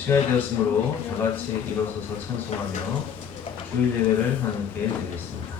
시간이 되었으므로 다 같이 일어서서 찬송하며 주일 예배를 하나님께 드리겠습니다.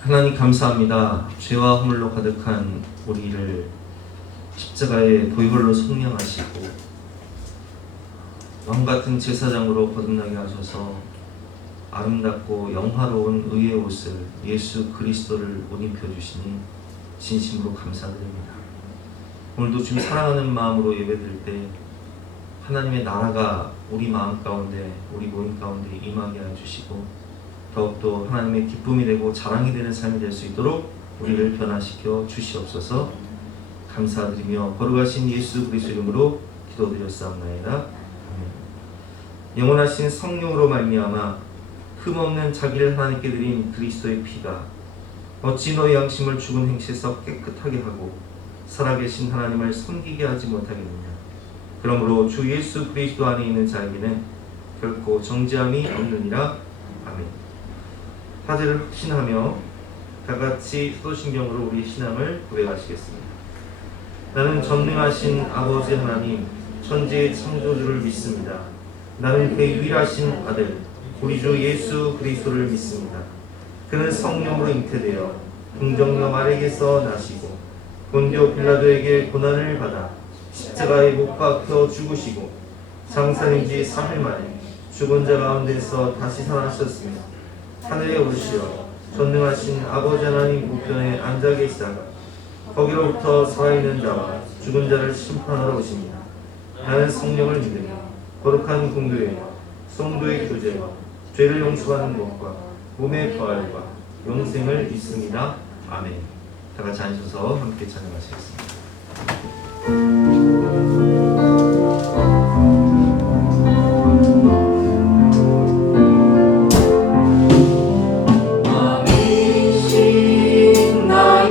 하나님 감사합니다. 죄와 허물로 가득한 우리를 십자가의 보혈로 속량하시고 왕같은 제사장으로 거듭나게 하셔서 아름답고 영화로운 의의 옷을 예수 그리스도를 옷 입혀주시니 진심으로 감사드립니다. 오늘도 주님 사랑하는 마음으로 예배드릴 때 하나님의 나라가 우리 마음 가운데 우리 모임 가운데 임하게 해주시고 더욱더 하나님의 기쁨이 되고 자랑이 되는 삶이 될 수 있도록 우리를 변화시켜 주시옵소서. 감사드리며 거룩하신 예수 그리스도 이름으로 기도드렸사옵나이다. 아멘. 영원하신 성령으로 말미암아 흠없는 자기를 하나님께 드린 그리스도의 피가 어찌 너희 양심을 죽은 행실에서 깨끗하게 하고 살아계신 하나님을 섬기게 하지 못하겠느냐. 그러므로 주 예수 그리스도 안에 있는 자에게는 결코 정죄함이 없느니라. 아멘. 화제를 확신하며 다같이 사도신경으로 우리 신앙을 고백하시겠습니다. 나는 전능하신 아버지 하나님 천지의 창조주를 믿습니다. 나는 그의 유일하신 아들 우리 주 예수 그리스도를 믿습니다. 그는 성령으로 잉태되어 동정녀 마리아에게서 나시고 본디오 빌라도에게 고난을 받아 십자가에 못 박혀 죽으시고 장사된 지 3일 만에 죽은 자 가운데서 다시 살아나셨습니다. 하늘에 오르시어 전능하신 아버지 하나님 우편에 앉아 계시다가 거기로부터 살아있는 자와 죽은 자를 심판하러 오십니다. 나는 성령을 믿으며 거룩한 공교회 성도의 교제와 죄를 용서하는 것과 몸의 부활과 영생을 믿습니다. 아멘. 다 같이 앉으셔서 함께 찬양하시겠습니다. 왕이신 나의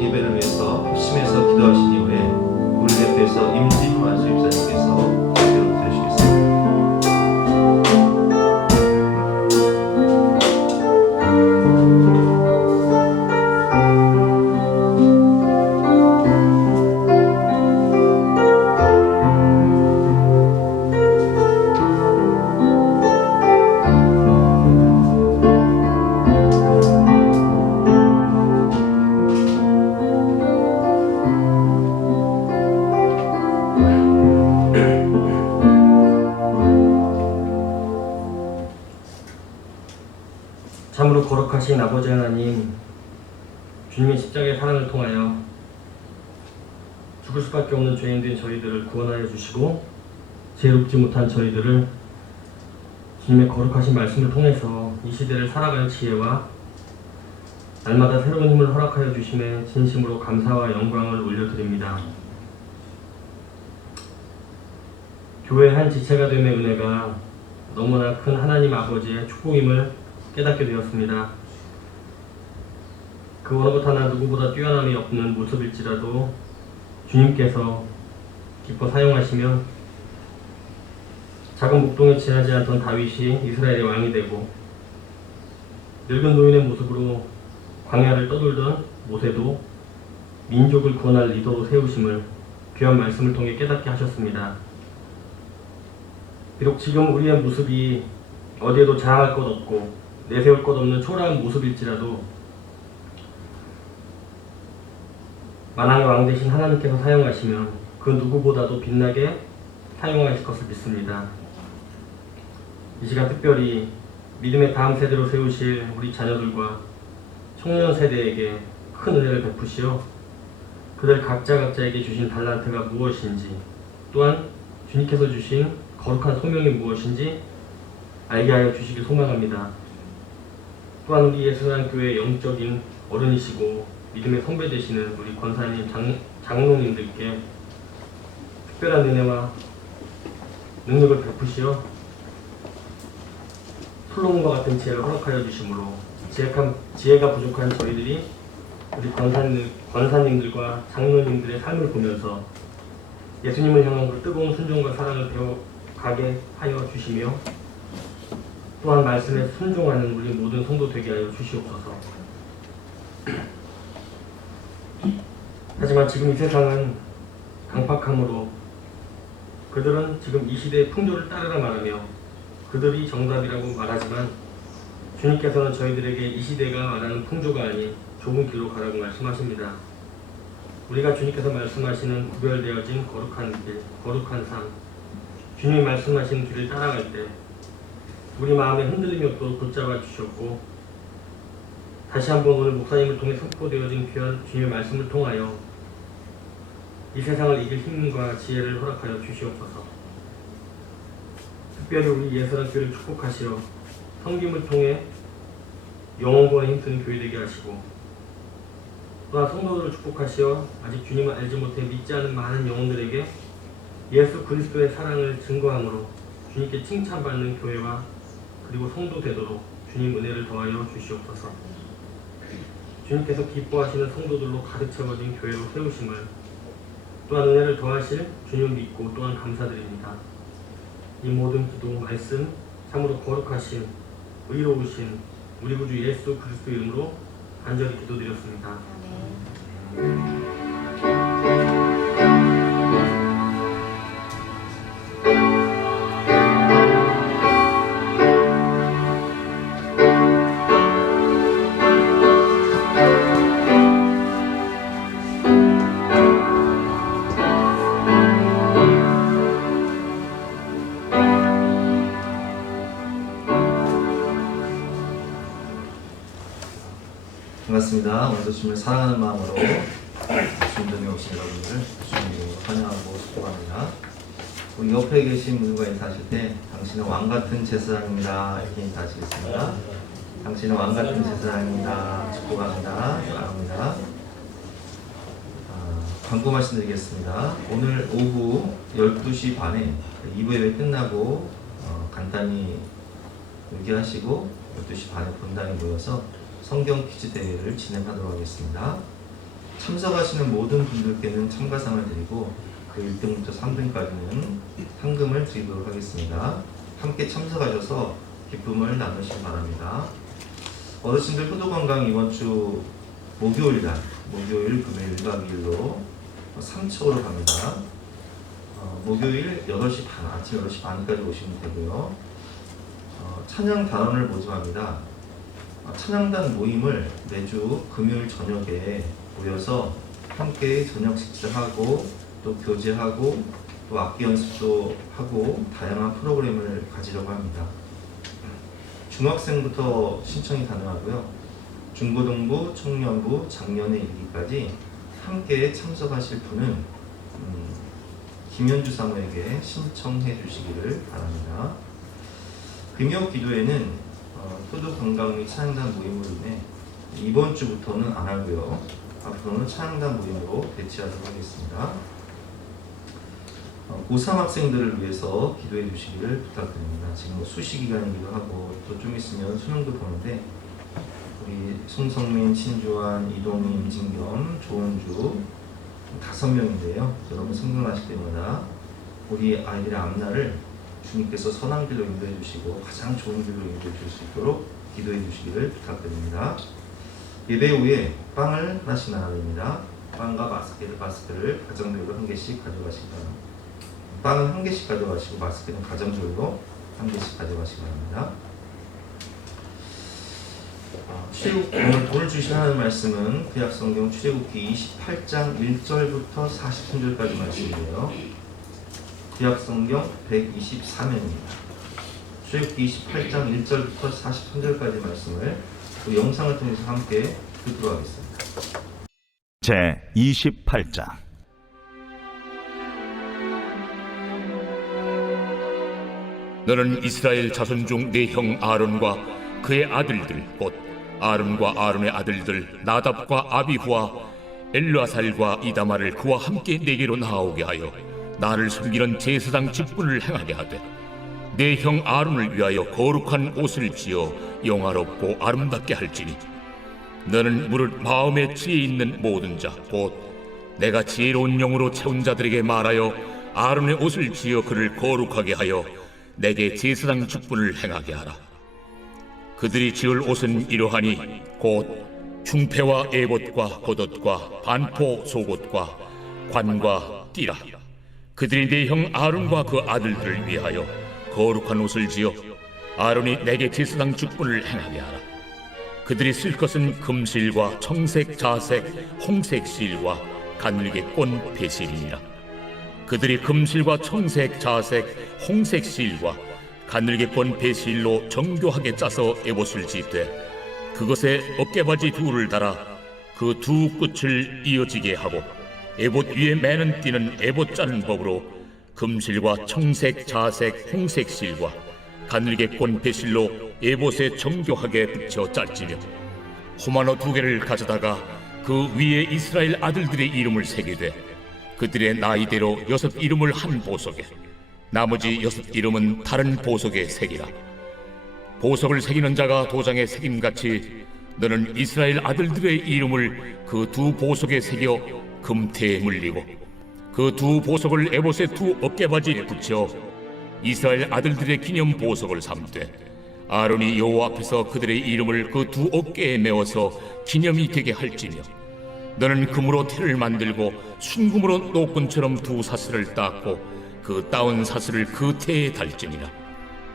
예배를 위해서 합심해서 기도하신 이후에 우리 대표에서 임진환 수임사님께서 기도를 드리시겠습니다. 참으로 거룩하신 아버지 하나님, 주님의 십자가의 사랑을 통하여 죽을 수밖에 없는 죄인된 저희들을 구원하여 주시고 죄롭지 못한 저희들을 주님의 거룩하신 말씀을 통해서 이 시대를 살아갈 지혜와 날마다 새로운 힘을 허락하여 주심에 진심으로 감사와 영광을 올려드립니다. 교회의 한 지체가 됨의 은혜가 너무나 큰 하나님 아버지의 축복임을 깨닫게 되었습니다. 그 어느 것 하나 누구보다 뛰어남이 없는 모습일지라도 주님께서 기뻐 사용하시면 작은 목동에 지나지 않던 다윗이 이스라엘의 왕이 되고 늙은 노인의 모습으로 광야를 떠돌던 모세도 민족을 구원할 리더로 세우심을 귀한 말씀을 통해 깨닫게 하셨습니다. 비록 지금 우리의 모습이 어디에도 자랑할 것 없고 내세울 것 없는 초라한 모습일지라도 만왕의 왕 되신 하나님께서 사용하시면 그 누구보다도 빛나게 사용하실 것을 믿습니다. 이 시간 특별히 믿음의 다음 세대로 세우실 우리 자녀들과 청년 세대에게 큰 은혜를 베푸시어 그들 각자에게 주신 달란트가 무엇인지, 또한 주님께서 주신 거룩한 소명이 무엇인지 알게 하여 주시길 소망합니다. 또한 우리 예수사랑교회의 영적인 어른이시고 믿음의 선배 되시는 우리 권사님, 장로님들께 특별한 은혜와 능력을 베푸시어 솔로몬과 같은 지혜를 허락하여 주시므로 지혜가 부족한 저희들이 우리 권사님들과 장로님들의 삶을 보면서 예수님을 향한 그 뜨거운 순종과 사랑을 배워가게 하여 주시며 또한 말씀에 순종하는 우리 모든 성도 되게 하여 주시옵소서. 하지만 지금 이 세상은 강팍함으로 그들은 지금 이 시대의 풍조를 따르라 말하며 그들이 정답이라고 말하지만 주님께서는 저희들에게 이 시대가 말하는 풍조가 아닌 좁은 길로 가라고 말씀하십니다. 우리가 주님께서 말씀하시는 구별되어진 거룩한 길, 거룩한 삶, 주님이 말씀하시는 길을 따라갈 때 우리 마음에 흔들림이 없도록 붙잡아 주셨고 다시 한번 오늘 목사님을 통해 선포되어진 귀한 주님의 말씀을 통하여 이 세상을 이길 힘과 지혜를 허락하여 주시옵소서. 특별히 우리 예수랑교회를 축복하시어 섬김을 통해 영혼과 힘쓰는 교회 되게 하시고 또한 성도들을 축복하시어 아직 주님을 알지 못해 믿지 않은 많은 영혼들에게 예수 그리스도의 사랑을 증거함으로 주님께 칭찬받는 교회와 그리고 성도 되도록 주님 은혜를 더하여 주시옵소서. 주님께서 기뻐하시는 성도들로 가득 채워진 교회로 세우심을 또한 은혜를 더하실 주님 믿고 또한 감사드립니다. 이 모든 기도 말씀 참으로 거룩하신 의로우신 우리 구주 예수 그리스도 이름으로 간절히 기도드렸습니다. 반갑습니다. 오늘도 주님을 사랑하는 마음으로 주님전에 오신 여러분들 주님으로 환영하고 축복합니다. 우리 옆에 계신 분과 인사하실 때 당신은 왕같은 제사장입니다 이렇게 인사하시겠습니다. 당신은 왕같은 제사장입니다. 축복합니다. 사랑합니다. 광고 말씀드리겠습니다. 오늘 오후 12시 반에 2부 예배 끝나고 간단히 의기하시고 12시 반에 본당에 모여서 성경 퀴즈 대회를 진행하도록 하겠습니다. 참석하시는 모든 분들께는 참가상을 드리고 그 1등부터 3등까지는 상금을 드리도록 하겠습니다. 함께 참석하셔서 기쁨을 나누시기 바랍니다. 어르신들 효도관광 이번 주 목요일, 금요일 1박 2일로 삼척으로 갑니다. 목요일 8시 반, 아침 8시 반까지 오시면 되고요. 찬양 단원을 모집합니다. 찬양단 모임을 매주 금요일 저녁에 모여서 함께 저녁 식사하고 또 교제하고 또 악기 연습도 하고 다양한 프로그램을 가지려고 합니다. 중학생부터 신청이 가능하고요. 중고등부, 청년부, 작년의 일기까지 함께 참석하실 분은 김현주 사모에게 신청해 주시기를 바랍니다. 금요 기도회는 효도 관광 및 찬양단 모임으로 인해 이번 주부터는 안 하고요. 앞으로는 찬양단 모임으로 대체하도록 하겠습니다. 고3 학생들을 위해서 기도해 주시기를 부탁드립니다. 지금 수시 기간이기도 하고 또 좀 있으면 수능도 보는데 우리 송성민, 신주환, 이동희, 임진겸, 조은주 5명인데요. 여러분 성경하실 때마다 우리 아이들의 앞날을 주님께서 선한 길로 인도해 주시고 가장 좋은 길로 인도해 줄 수 있도록 기도해 주시기를 부탁드립니다. 예배 후에 빵을 하나씩 나눠드립니다. 빵과 마스크를 가정별로 한 개씩 가져가시기 바랍니다. 빵은 한 개씩 가져가시고 마스크는 가정별로 한 개씩 가져가시기 바랍니다. 오늘 주신 하나님 말씀은 구약성경 출애굽기 28장 1절부터 43절까지 말씀이에요. 구약성경 124면입니다. 출애굽기 28장 1절부터 43절까지 말씀을 그 영상을 통해서 함께 듣도록 하겠습니다. 제 28장 너는 이스라엘 자손 중 네 형 아론과 그의 아들들 곧 아론과 아론의 아들들 나답과 아비후와 엘르아살과 이다마를 그와 함께 내게로 나오게 하여 나를 섬기는 제사장 직분을 행하게 하되 내 형 아론을 위하여 거룩한 옷을 지어 영화롭고 아름답게 할지니 너는 무릇 마음에 지혜 있는 모든 자 곧 내가 지혜로운 영으로 채운 자들에게 말하여 아론의 옷을 지어 그를 거룩하게 하여 내게 제사장 직분을 행하게 하라. 그들이 지을 옷은 이러하니 곧 흉패와 에봇과 겉옷과 반포 속옷과 관과 띠라. 그들이 내 형 아론과 그 아들들을 위하여 거룩한 옷을 지어 아론이 내게 제사장 직분을 행하게 하라. 그들이 쓸 것은 금실과 청색, 자색, 홍색 실과 가늘게 꼰 배실이니라. 그들이 금실과 청색, 자색, 홍색 실과 가늘게 꼰 배실로 정교하게 짜서 에봇을 짓되 그것에 어깨바지 둘을 달아 그 두 끝을 이어지게 하고 에봇 위에 매는 띠는 에봇 짜는 법으로 금실과 청색, 자색, 홍색 실과 가늘게 꼰 배실로 에봇에 정교하게 붙여 짤지며 호마노 2개를 가져다가 그 위에 이스라엘 아들들의 이름을 새기되 그들의 나이대로 6 이름을 한 보석에 나머지 6 이름은 다른 보석에 새기라. 보석을 새기는 자가 도장에 새김같이 너는 이스라엘 아들들의 이름을 그 두 보석에 새겨 금태에 물리고 그 두 보석을 에봇의 두 어깨바지에 붙여 이스라엘 아들들의 기념 보석을 삼되 아론이 여호와 앞에서 그들의 이름을 그 두 어깨에 메어서 기념이 되게 할지며 너는 금으로 태를 만들고 순금으로 노끈처럼 두 사슬을 닦고 그 따온 사슬을 그 태에 달지니라.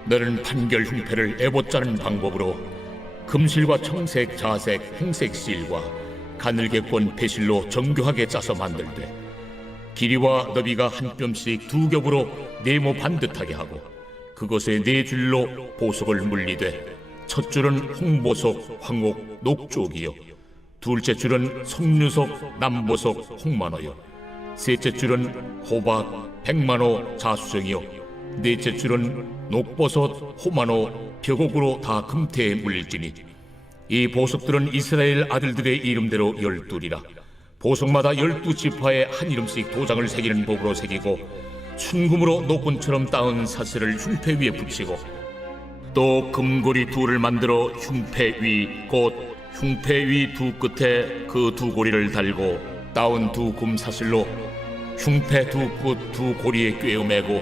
너는 판결 흉패를 에봇 짜는 방법으로 금실과 청색, 자색, 홍색 실과 가늘게 꼰 배실로 정교하게 짜서 만들되 길이와 너비가 한 뼘씩 2겹으로 네모 반듯하게 하고 그것에 4줄로 보석을 물리되 첫 줄은 홍보석, 황옥, 녹쪽이요 둘째 줄은 석류석, 남보석, 홍만호요 셋째 줄은 호박, 백만호, 자수정이요 넷째 줄은 녹버섯, 호만호, 벽옥으로 다 금태에 물릴지니 이 보석들은 이스라엘 아들들의 이름대로 12이라. 보석마다 12지파에 한 이름씩 도장을 새기는 법으로 새기고 순금으로 노끈처럼 따은 사슬을 흉패 위에 붙이고 또 금고리 2를 만들어 흉패 위 곧 흉패 위 두 끝에 그 두 고리를 달고 따온 두 금사슬로 흉패 두 끝 두 고리에 꿰어매고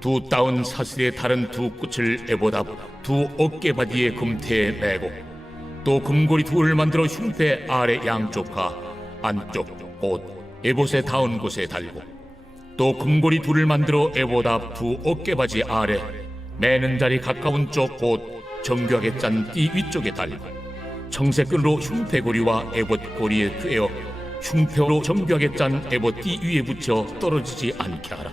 두 따온 사슬의 다른 두 끝을 에봇 앞 두 어깨바디의 금태에 매고 또 금고리 둘을 만들어 흉패 아래 양쪽과 안쪽 곧 에봇에 닿은 곳에 달고 또 금고리 둘을 만들어 에봇 앞 두 어깨바지 아래 매는 자리 가까운 쪽 곧 정교하게 짠 띠 위쪽에 달고 청색끈으로 흉패고리와 에봇 고리에 꿰어 흉패로 정교하게 짠 에봇 띠 위에 붙여 떨어지지 않게 하라.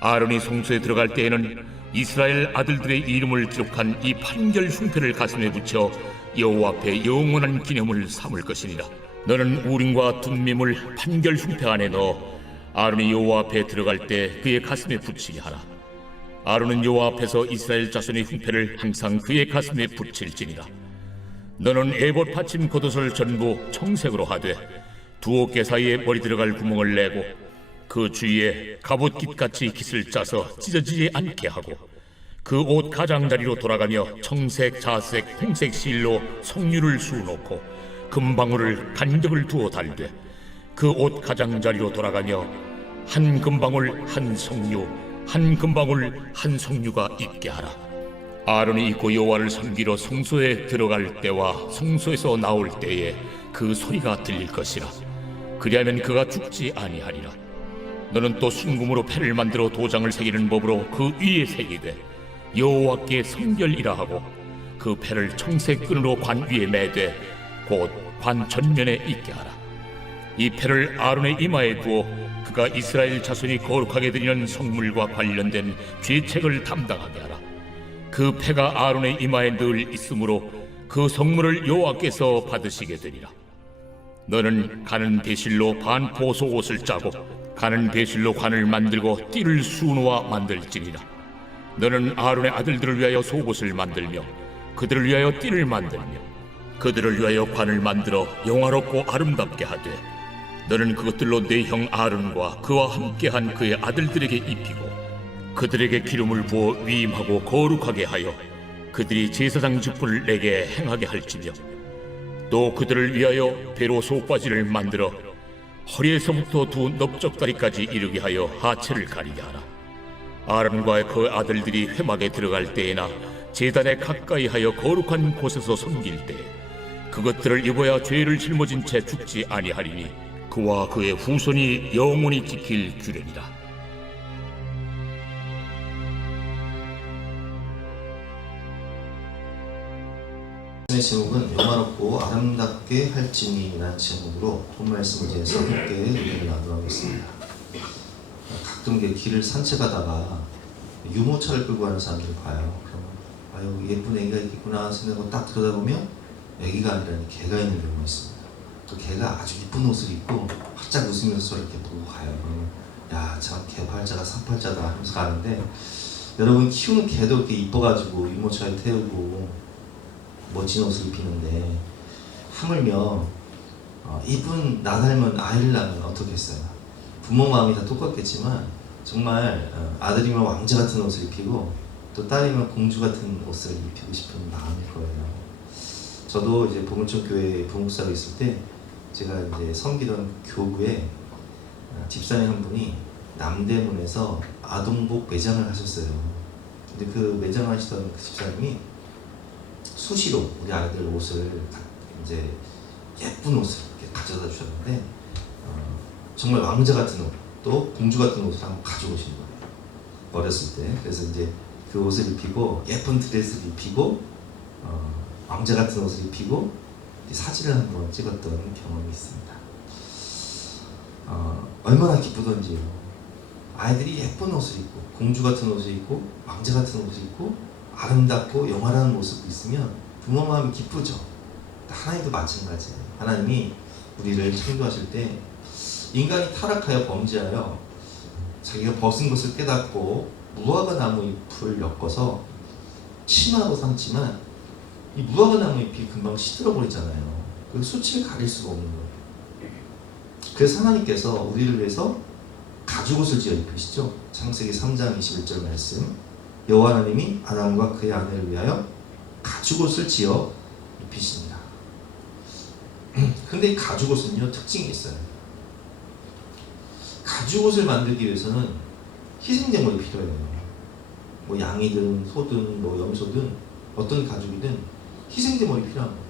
아론이 성소에 들어갈 때에는 이스라엘 아들들의 이름을 기록한 이 판결 흉패를 가슴에 붙여 여호와 앞에 영원한 기념을 삼을 것이니라. 너는 우림과 둠밈을 판결 흉패 안에 넣어 아론이 여호와 앞에 들어갈 때 그의 가슴에 붙이게 하라. 아론은 여호와 앞에서 이스라엘 자손의 흉패를 항상 그의 가슴에 붙일지니라. 너는 에봇 받침 겉옷을 전부 청색으로 하되 두 어깨 사이에 머리 들어갈 구멍을 내고 그 주위에 갑옷깃같이 깃을 짜서 찢어지지 않게 하고 그 옷 가장자리로 돌아가며 청색, 자색, 홍색 실로 석류를 수놓고 금방울을 간격을 두어 달되 그 옷 가장자리로 돌아가며 한 금방울 한 석류 한 금방울 한 석류가 있게 하라. 아론이 입고 여호와를 섬기러 성소에 들어갈 때와 성소에서 나올 때에 그 소리가 들릴 것이라. 그리하면 그가 죽지 아니하리라. 너는 또 순금으로 패를 만들어 도장을 새기는 법으로 그 위에 새기되 여호와께 성결이라 하고 그 패를 청색 끈으로 관 위에 매되 곧 관 전면에 있게 하라. 이 패를 아론의 이마에 두어 그가 이스라엘 자손이 거룩하게 드리는 성물과 관련된 죄책을 담당하게 하라. 그 패가 아론의 이마에 늘 있으므로 그 성물을 여호와께서 받으시게 되리라. 너는 가는 배실로 반포 속옷을 짜고 가는 배실로 관을 만들고 띠를 수놓아 만들지니라. 너는 아론의 아들들을 위하여 속옷을 만들며 그들을 위하여 띠를 만들며 그들을 위하여 관을 만들어 영화롭고 아름답게 하되 너는 그것들로 네 형 아론과 그와 함께한 그의 아들들에게 입히고 그들에게 기름을 부어 위임하고 거룩하게 하여 그들이 제사장 직분을 내게 행하게 할지며 또 그들을 위하여 배로 속바지를 만들어 허리에서부터 두 넓적다리까지 이르게 하여 하체를 가리게 하라. 아론과 그 아들들이 회막에 들어갈 때에나 제단에 가까이 하여 거룩한 곳에서 섬길 때 그것들을 입어야 죄를 짊어진 채 죽지 아니하리니 그와 그의 후손이 영원히 지킬 규례니라. 말씀의 제목은 영화롭고 아름답게 할지니라는 제목으로 본 말씀을 이제 함께 의견을 나누겠습니다. 가끔 이렇게 길을 산책하다가 유모차를 끌고 가는 사람들을 봐요. 그러면 아유 예쁜 애기가 있구나 생각하고 딱 들여다보면 애기가 아니라 개가 있는 경우가 있습니다. 그 개가 아주 이쁜 옷을 입고 활짝 웃으면서 이렇게 보고 가요. 그러면 야 참 개 팔자가 산팔자다 하면서 가는데 여러분 키우는 개도 이렇게 이뻐가지고 유모차에 태우고 멋진 옷을 입히는데 하물며 이쁜 나 닮은 아이를 낳으면 어떻겠어요? 부모 마음이 다 똑같겠지만 정말 아들이면 왕자 같은 옷을 입히고 또 딸이면 공주 같은 옷을 입히고 싶은 마음일 거예요. 저도 이제 복음천 교회 부목사로 있을 때 제가 이제 섬기던 교구에 집사님 한 분이 남대문에서 아동복 매장을 하셨어요. 근데 그 매장하시던 그 집사님이 수시로 우리 아이들 옷을 이제 예쁜 옷을 이렇게 가져다 주셨는데 정말 왕자 같은 옷, 또 공주 같은 옷을 한번 가져오신 거예요. 어렸을 때. 그래서 이제 그 옷을 입히고 예쁜 드레스를 입히고 왕자 같은 옷을 입히고 사진을 한번 찍었던 경험이 있습니다. 얼마나 기쁘던지요. 아이들이 예쁜 옷을 입고 공주 같은 옷을 입고 왕자 같은 옷을 입고 아름답고 영화라는 모습을 있으면 부모 마음이 기쁘죠. 하나님도 마찬가지예요. 하나님이 우리를 창조하실 때 인간이 타락하여 범죄하여 자기가 벗은 것을 깨닫고 무화과 나무 잎을 엮어서 치마로 삼지만 이 무화과 나무 잎이 금방 시들어 버리잖아요. 그 수치를 가릴 수가 없는 거예요. 그래서 하나님께서 우리를 위해서 가죽옷을 지어 입히시죠. 창세기 3장 21절 말씀. 여호와 하나님이 아담과 그의 아내를 위하여 가죽옷을 지어 입히십니다. 근데 이 가죽옷은요 특징이 있어요. 가죽옷을 만들기 위해서는 희생제물이 필요해요. 뭐 양이든 소든 뭐 염소든 어떤 가죽이든 희생제물이 필요한 거예요.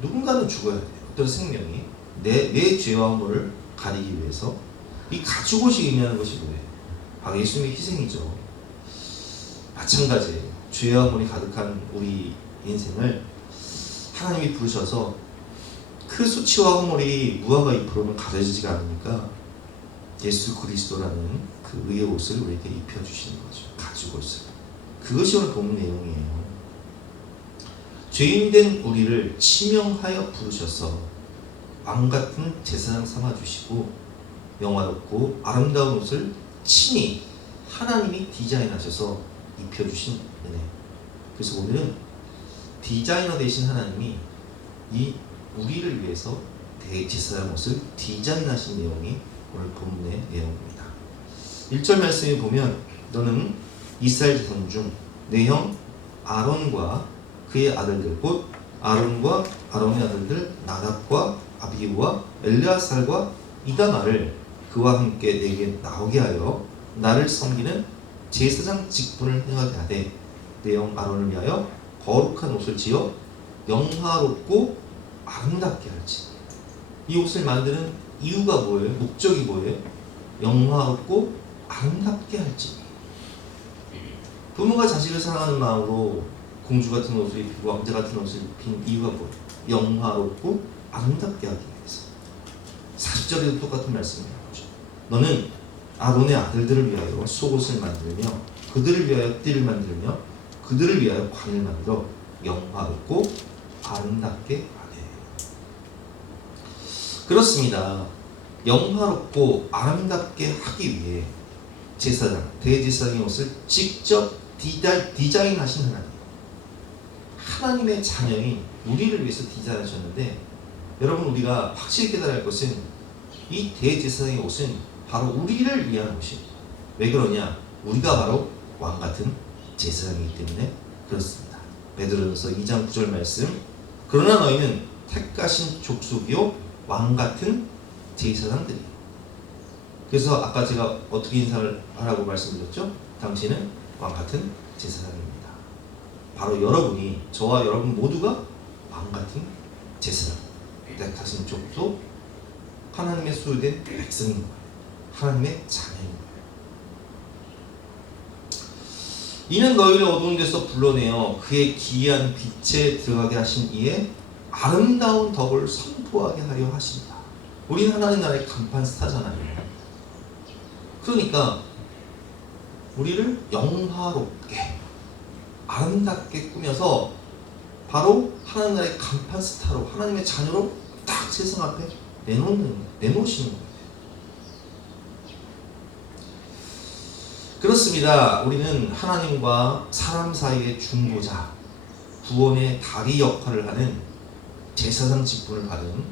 누군가는 죽어야 돼요. 어떤 생명이 내 죄와 허물을 가리기 위해서. 이 가죽옷이 의미하는 것이 뭐예요? 바로 예수님의 희생이죠. 마찬가지예요. 죄와 허물이 가득한 우리 인생을 하나님이 부르셔서 그 수치와 허물이 무화과 잎으로는 가려지지가 않으니까 예수 그리스도라는 그 의의 옷을 우리에게 입혀주시는 거죠. 가죽옷을. 그것이 오늘 본문 내용이에요. 죄인된 우리를 지명하여 부르셔서 왕같은 제사장 삼아주시고 영화롭고 아름다운 옷을 친히 하나님이 디자인하셔서 입혀주신 은혜. 그래서 오늘은 디자이너 되신 하나님이 이 우리를 위해서 대제사장 옷을 디자인하신 내용이 오늘 본문의 내용입니다. 1절 말씀에 보면 너는 이스라엘 자손 중 내 형 아론과 그의 아들들 곧 아론과 아론의 아들들 나답과 아비후와 엘르아살과 이다마를 그와 함께 내게 나오게 하여 나를 섬기는 제사장 직분을 행하게 하되 내 형 아론을 위하여 거룩한 옷을 지어 영화롭고 아름답게 할지. 이 옷을 만드는 이유가 뭐예요? 목적이 뭐예요? 영화롭고 아름답게 할지. 부모가 자식을 사랑하는 마음으로 공주 같은 옷을 입히고 왕자 같은 옷을 입힌 이유가 뭐예요? 영화롭고 아름답게 하기 위해서. 40절에도 똑같은 말씀이 나오죠. 너는 아론의 아들들을 위하여 속옷을 만들며 그들을 위하여 띠를 만들며 그들을 위하여 관을 만들어 영화롭고 아름답게 하네. 그렇습니다. 영화롭고 아름답게 하기 위해 제사장, 대제사장의 옷을 직접 디자인하신 하나님. 하나님의 자녀인 우리를 위해서 디자인하셨는데, 여러분 우리가 확실히 깨달아야 할 것은 이 대제사장의 옷은 바로 우리를 위한 옷입니다. 왜 그러냐? 우리가 바로 왕같은 제사장이기 때문에 그렇습니다. 베드로전서 2장 9절 말씀. 그러나 너희는 택하신 족속이요 왕같은 제사장들이요. 그래서 아까 제가 어떻게 인사를 하라고 말씀드렸죠? 당신은 왕같은 제사장입니다. 바로 여러분이, 저와 여러분 모두가 왕같은 제사장, 택하신 족속, 하나님의 소유된 백성인 거예요. 하나님의 자녀인 거예요. 이는 너희를 어두운 데서 불러내어 그의 기이한 빛에 들어가게 하신 이에 아름다운 덕을 선포하게 하려 하신다. 우리는 하나님 나라의 간판 스타잖아요. 그러니까 우리를 영화롭게 아름답게 꾸며서 바로 하나님 나라의 간판 스타로, 하나님의 자녀로 딱 세상 앞에 내놓으시는 거예요. 그렇습니다. 우리는 하나님과 사람 사이의 중보자, 구원의 다리 역할을 하는 제사장 직분을 받은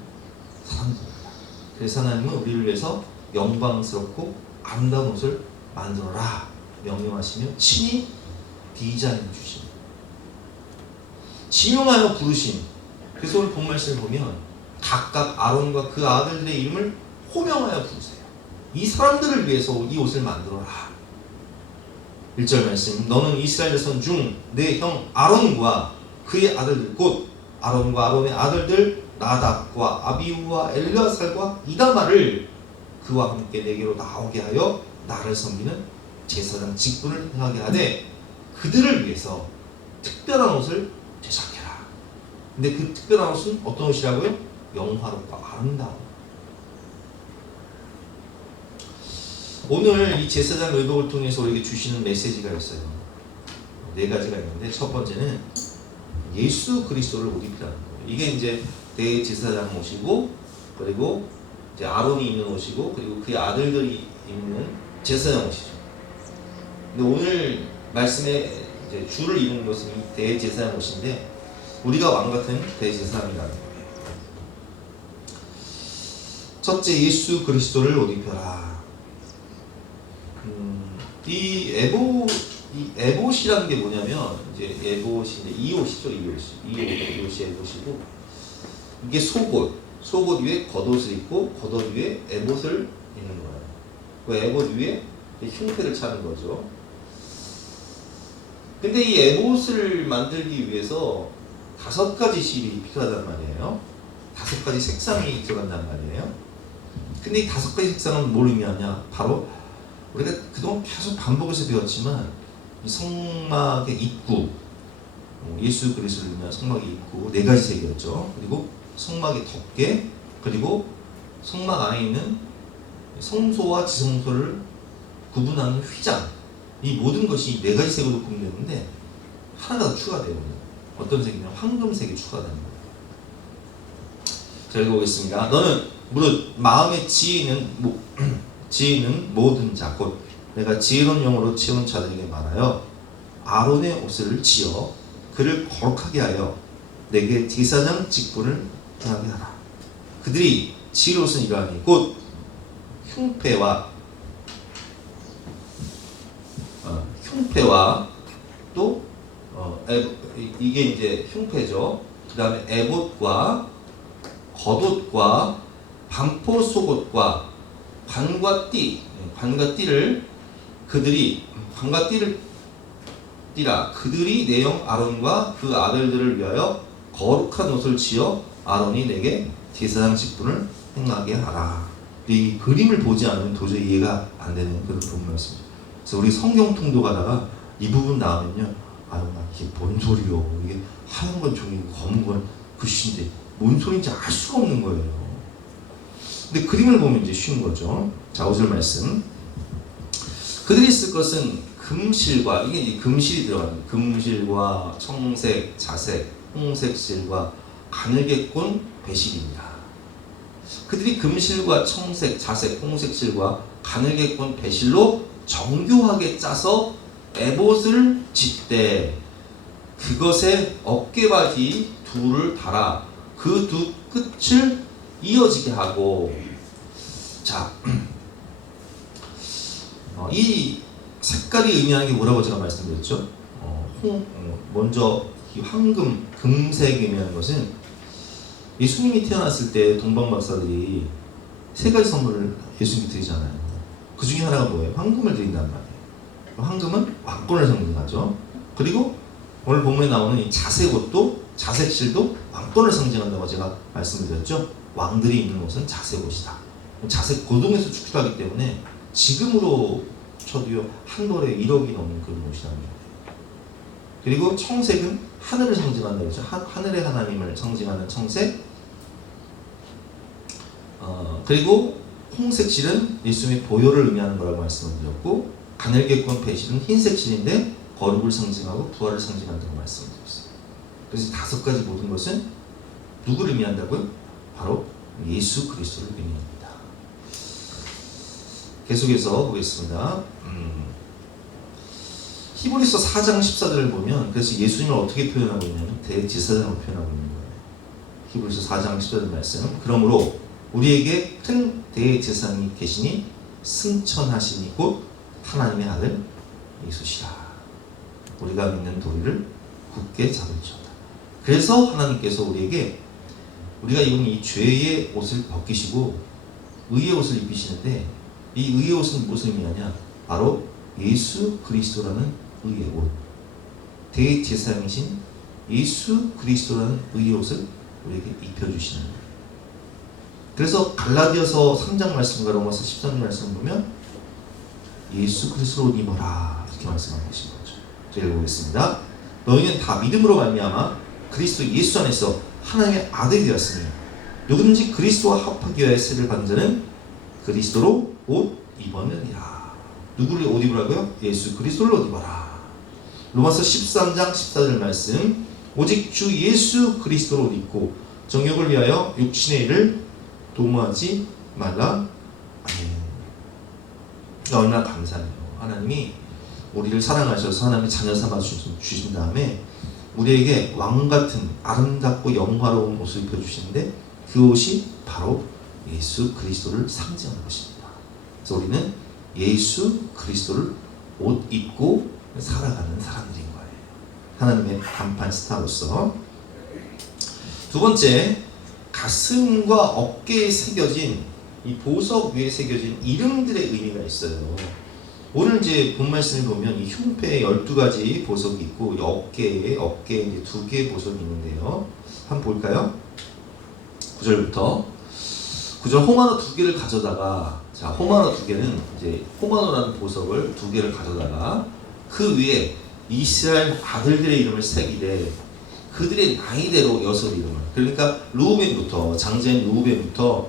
사람들입니다. 그래서 하나님은 우리를 위해서 영광스럽고 아름다운 옷을 만들어라 명령하시며 친히 디자인해 주십니다. 지명하여 부르신. 그래서 오늘 본 말씀을 보면 각각 아론과 그 아들들의 이름을 호명하여 부르세요. 이 사람들을 위해서 이 옷을 만들어라. 1절 말씀. 너는 이스라엘 자손 중 내 형 아론과 그의 아들들 곧 아론과 아론의 아들들 나답과 아비후와 엘르아살과 이다마를 그와 함께 내게로 나오게 하여 나를 섬기는 제사장 직분을 행하게 하되 그들을 위해서 특별한 옷을 제작해라. 근데 그 특별한 옷은 어떤 옷이라고요? 영화롭고 아름다운. 오늘 이 제사장 의복을 통해서 우리에게 주시는 메시지가 있어요. 4가지가 있는데, 첫 번째는 예수 그리스도를 옷 입히라는 거예요. 이게 이제 대제사장 옷이고, 그리고 이제 아론이 입는 옷이고, 그리고 그의 아들들이 입는 제사장 옷이죠. 근데 오늘 말씀에 이제 주를 이루는 것은 이 대제사장 옷인데, 우리가 왕 같은 대제사장이라는 거예요. 첫째, 예수 그리스도를 옷 입혀라. 이 에봇이라는 게 뭐냐면, 이제 에봇이 이 옷이죠, 이 옷이 에봇이고, 이게 속옷 위에 겉옷을 입고 겉옷 위에 에봇을 입는 거예요. 그 에봇 위에 흉패를 차는 거죠. 근데 이 에봇을 만들기 위해서 5가지 실이 필요하단 말이에요. 5가지 색상이 들어간단 말이에요. 근데 이 5가지 색상은 뭘 의미하냐? 바로 우리가 그동안 계속 반복해서 배웠지만 이 성막의 입구, 예수 그리스도를 의미하는 성막의 입구 4가지 색이었죠. 그리고 성막의 덮개, 그리고 성막 안에 있는 성소와 지성소를 구분하는 휘장, 이 모든 것이 4가지 색으로 구분되는데 하나가 더 추가돼요. 어떤 색이냐면 황금색이 추가됩니다. 자, 읽어보겠습니다. 너는 무릇 마음에 지혜는 모든 자, 곧 내가 지혜로운 영으로 채운 자들에게 말하여 아론의 옷을 지어 그를 거룩하게 하여 내게 제사장 직분을 행하게 하라. 그들이 지혜로운 옷은 이러하니 곧 흉패와 또 이게 이제 흉패죠. 그 다음에 에봇과 겉옷과 반포 속옷과 관과 띠를 그들이 띠라 그들이 내 형 아론과 그 아들들을 위하여 거룩한 옷을 지어 아론이 내게 제사장 직분을 행하게 하라. 이 그림을 보지 않으면 도저히 이해가 안 되는 그런 부분 말씀입니다. 그래서 우리 성경 통독하다가 이 부분 나오면요, 아유, 이게 뭔 소리요? 이게 하얀 건 종이고 검은 건 글씨인데 뭔 소리인지 알 수가 없는 거예요. 근데 그림을 보면 이제 쉬운 거죠. 자, 5절 말씀. 그들이 쓸 것은 금실과, 이게 이제 금실이 들어갑니다. 금실과 청색, 자색, 홍색 실과 가늘게꼰 배실입니다. 그들이 금실과 청색, 자색, 홍색 실과 가늘게꼰 배실로 정교하게 짜서 에봇을 짓되 그것에 어깨바지 2를 달아 그 2 끝을 이어지게 하고. 자, 이 색깔이 의미하는 게 뭐라고 제가 말씀드렸죠? 먼저 이 황금, 금색이 의미하는 것은 예수님이 태어났을 때 동방박사들이 3가지 선물을 예수님께 드리잖아요. 그 중에 하나가 뭐예요? 황금을 드린단 말이에요. 황금은 왕권을 상징하죠. 그리고 오늘 본문에 나오는 이 자색옷도, 자색실도 왕권을 상징한다고 제가 말씀드렸죠. 왕들이 입는 옷은 자색옷이다. 자색 고동에서 축출하기 때문에 지금으로 쳐도요, 한 벌에 1억이 넘는 그런 옷이랍니다. 그리고 청색은 하늘을 상징한다고 했죠. 하늘의 하나님을 상징하는 청색. 그리고 홍색 실은 예수님의 보혈을 의미하는 거라고 말씀을 드렸고, 가늘게꼰 배실은 흰색 실인데 거룩을 상징하고 부활을 상징한다고 말씀을 드렸어요. 그래서 5가지 모든 것은 누구를 의미한다고요? 바로 예수 그리스도를 의미합니다. 계속해서 보겠습니다. 히브리서 4장 14절을 보면, 그래서 예수님을 어떻게 표현하고 있냐면 대제사장으로 표현하고 있는 거예요. 히브리서 4장 14절 말씀. 그러므로 우리에게 큰 대제사장이 계시니 승천하시니 곧 하나님의 아들 예수시라. 우리가 믿는 도리를 굳게 잡을지어다. 그래서 하나님께서 우리에게 우리가 입은 이 죄의 옷을 벗기시고 의의 옷을 입히시는데, 이 의의 옷은 무엇을 의미하냐? 바로 예수 그리스도라는 의의 옷, 대제사장이신 예수 그리스도라는 의의 옷을 우리에게 입혀주시는 거예요. 그래서 갈라디아서 3장 말씀과 로마서 13장 말씀을 보면 예수 그리스도 옷 입어라 이렇게 말씀하고 계신 거죠. 제가 읽어보겠습니다. 너희는 다 믿음으로 말미암아 그리스도 예수 안에서 하나님의 아들이 되었으니 누구든지 그리스도와 합하기 위하여 세를 받은 자는 그리스도로 옷 입었느니라. 누구를 옷 입으라고요? 예수 그리스도를 옷 입어라. 로마서 13장 14절 말씀. 오직 주 예수 그리스도로 옷 입고 정욕을 위하여 육신의 일을 도모하지 말라. 아멘. 얼마나 감사해요. 하나님이 우리를 사랑하셔서 하나님의 자녀 삼아 주신 다음에 우리에게 왕같은 아름답고 영화로운 옷을 입혀주시는데, 그 옷이 바로 예수 그리스도를 상징하는 것입니다. 그래서 우리는 예수 그리스도를 옷 입고 살아가는 사람들인 거예요. 하나님의 간판 스타로서. 2번째, 가슴과 어깨에 새겨진 이 보석 위에 새겨진 이름들의 의미가 있어요. 오늘 이제 본 말씀을 보면 이 흉패에 12가지 보석이 있고 어깨에 이제 2개의 보석이 있는데요. 한번 볼까요? 9절부터 9절 호마노 2개를 가져다가, 자, 호마노 2개는 이제 호마노라는 보석을 2개를 가져다가 그 위에 이스라엘 아들들의 이름을 새기되 그들의 나이대로 6 이름을, 그러니까 루우벤부터, 장자인 루우벤부터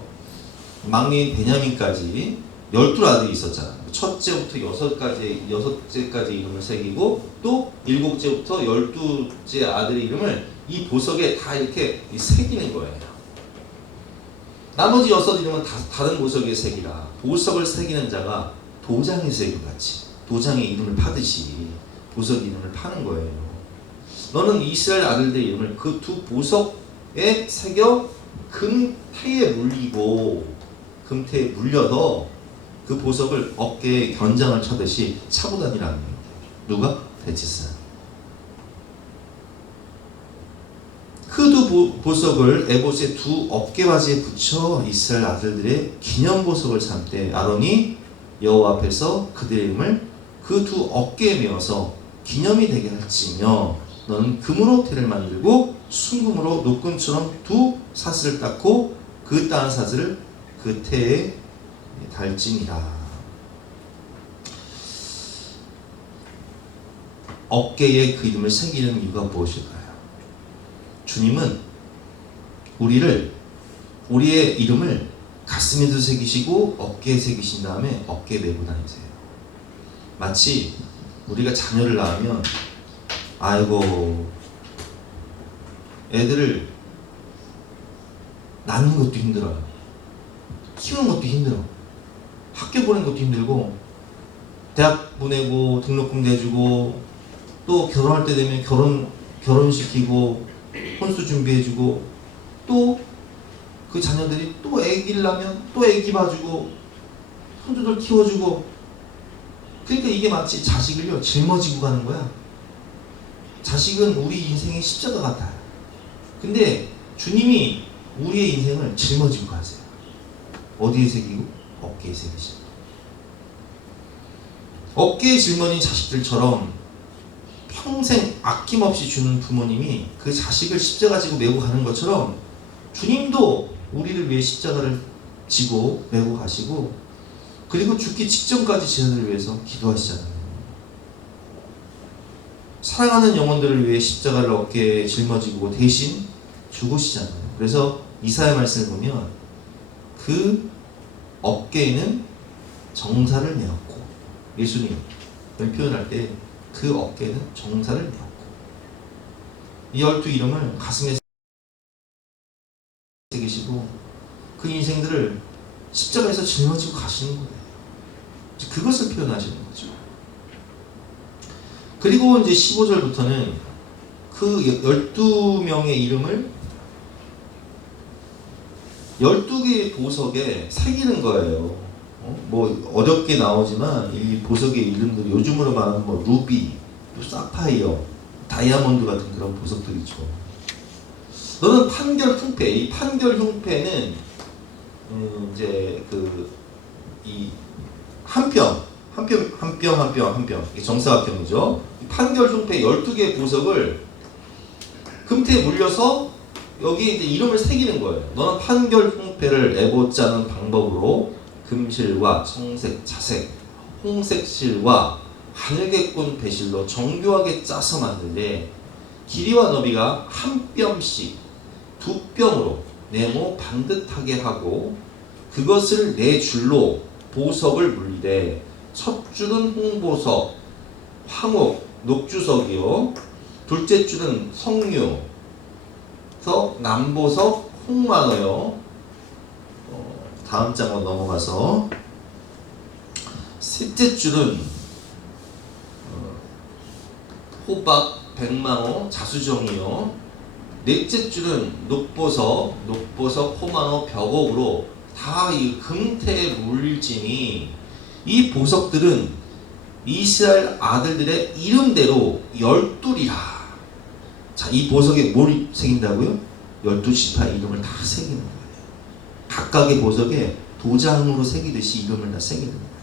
막내인 베냐민까지 12아들이 있었잖아. 첫째부터 6째까지 이름을 새기고 또 7째부터 12째 아들의 이름을 이 보석에 다 이렇게 새기는 거예요. 나머지 6 이름은 다른 보석에 새기라. 보석을 새기는 자가 도장에 새김 같이 도장에 이름을 파듯이 보석 이름을 파는 거예요. 너는 이스라엘 아들들의 이름을 그 2 보석에 새겨 금태에 물려서 그 보석을 어깨에 견장을 차듯이 차고 다니라는 거예요. 누가? 대제사장. 그 2 보석을 에봇의 2 어깨바지에 붙여 이스라엘 아들들의 기념 보석을 삼되 아론이 여호와 앞에서 그들의 이름을 그 2 어깨에 메어서 기념이 되게 할지며 너는 금으로 태를 만들고 순금으로 노끈처럼 2 사슬을 닦고 그 따은 사슬을 그 태에 달지니라. 어깨에 그 이름을 새기는 이유가 무엇일까요? 주님은 우리의 이름을 가슴에도 새기시고 어깨에 새기신 다음에 어깨에 메고 다니세요. 마치 우리가 자녀를 낳으면 아이고 애들을 낳는 것도 힘들어요. 키우는 것도 힘들어. 학교 보내는 것도 힘들고 대학 보내고 등록금 내주고 또 결혼할 때 되면 결혼시키고 혼수 준비해주고 또 그 자녀들이 또 애기를 낳으면 또 애기 봐주고 손주들 키워주고, 그러니까 이게 마치 자식을요 짊어지고 가는 거야. 자식은 우리 인생의 십자가 같아요. 근데 주님이 우리의 인생을 짊어지고 가세요. 어디에 새기고? 어깨에 새기시고. 어깨에 짊어진 자식들처럼 평생 아낌없이 주는 부모님이 그 자식을 십자가 지고 메고 가는 것처럼 주님도 우리를 위해 십자가를 지고 메고 가시고, 그리고 죽기 직전까지 제자들을 위해서 기도하시잖아요. 사랑하는 영혼들을 위해 십자가를 어깨에 짊어지고 대신 죽으시잖아요. 그래서 이사야 말씀을 보면 그 어깨에는 정사를 메었고, 예수님을 표현할 때 그 어깨에는 정사를 메었고, 이 12 이름을 가슴에 새기시고 그 인생들을 십자가에서 짊어지고 가시는 거예요. 그것을 표현하시는 거죠. 그리고 이제 15절부터는 그 12명의 이름을 12개의 보석에 새기는 거예요. 뭐 어렵게 나오지만 이 보석의 이름들, 요즘으로 말하면 뭐 루비, 또 사파이어, 다이아몬드 같은 그런 보석들이죠. 너는 판결 흉패, 이 판결 흉패는 이제 이 한 뼘, 이게 정사각형이죠. 판결 흉패 12개의 보석을 금태에 물려서 여기에 이제 이름을 새기는 거예요. 너는 판결 흉패를 에봇 짜는 방법으로 금실과 청색, 자색, 홍색 실과 하늘개꾼 배실로 정교하게 짜서 만들되 길이와 너비가 한 뼘씩 2뼘으로 네모 반듯하게 하고 그것을 4줄로 보석을 물리되 첫 줄은 홍보석, 황옥, 녹주석이요. 둘째 줄은 석류, 남보석, 홍만어요. 다음 장으로 넘어가서 셋째 줄은 호박, 백만호, 자수정이요. 넷째 줄은 녹보석, 호만호, 벽옥으로 다 이 금태에 물질지니 이 보석들은 이스라엘 아들들의 이름대로 12이라. 자, 이 보석에 뭘 새긴다고요? 12지파 이름을 다 새기는 거예요. 각각의 보석에 도장으로 새기듯이 이름을 다 새기는 거예요.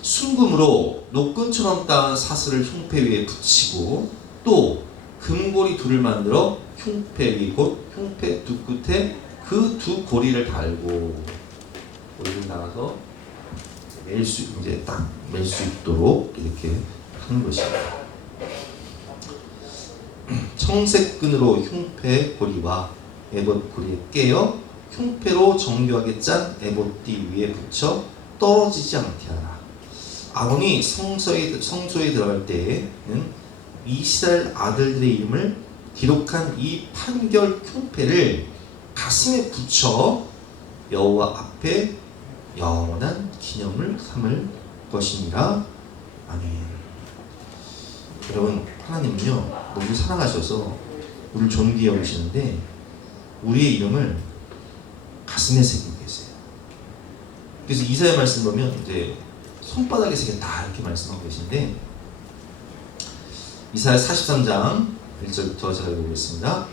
순금으로 노끈처럼 따은 사슬을 흉패 위에 붙이고 또 금고리 둘을 만들어 흉패 위 곧 흉패 두 끝에 그 두 고리를 달고 고리를 달아서 멜 수 있도록 이렇게 하는 것입니다. 청색 끈으로 흉패 고리와 에봇 고리에 깨어 흉패로 정교하게 짠 에봇띠 위에 붙여 떨어지지 않게 하라. 아론이 성소에 들어갈 때에는 이스라엘 아들들의 이름을 기록한 이 판결 흉패를 가슴에 붙여 여호와 앞에 영원한 기념을 삼을 것이니라. 아멘. 여러분, 하나님은요 우리를 사랑하셔서 우리를 존귀히 여기시는데 우리의 이름을 가슴에 새기고 계세요. 그래서 이사야 말씀 보면 이제 손바닥에 새겼다 이렇게 말씀하고 계신데, 이사야 43장 1절부터 제가 읽어보겠습니다.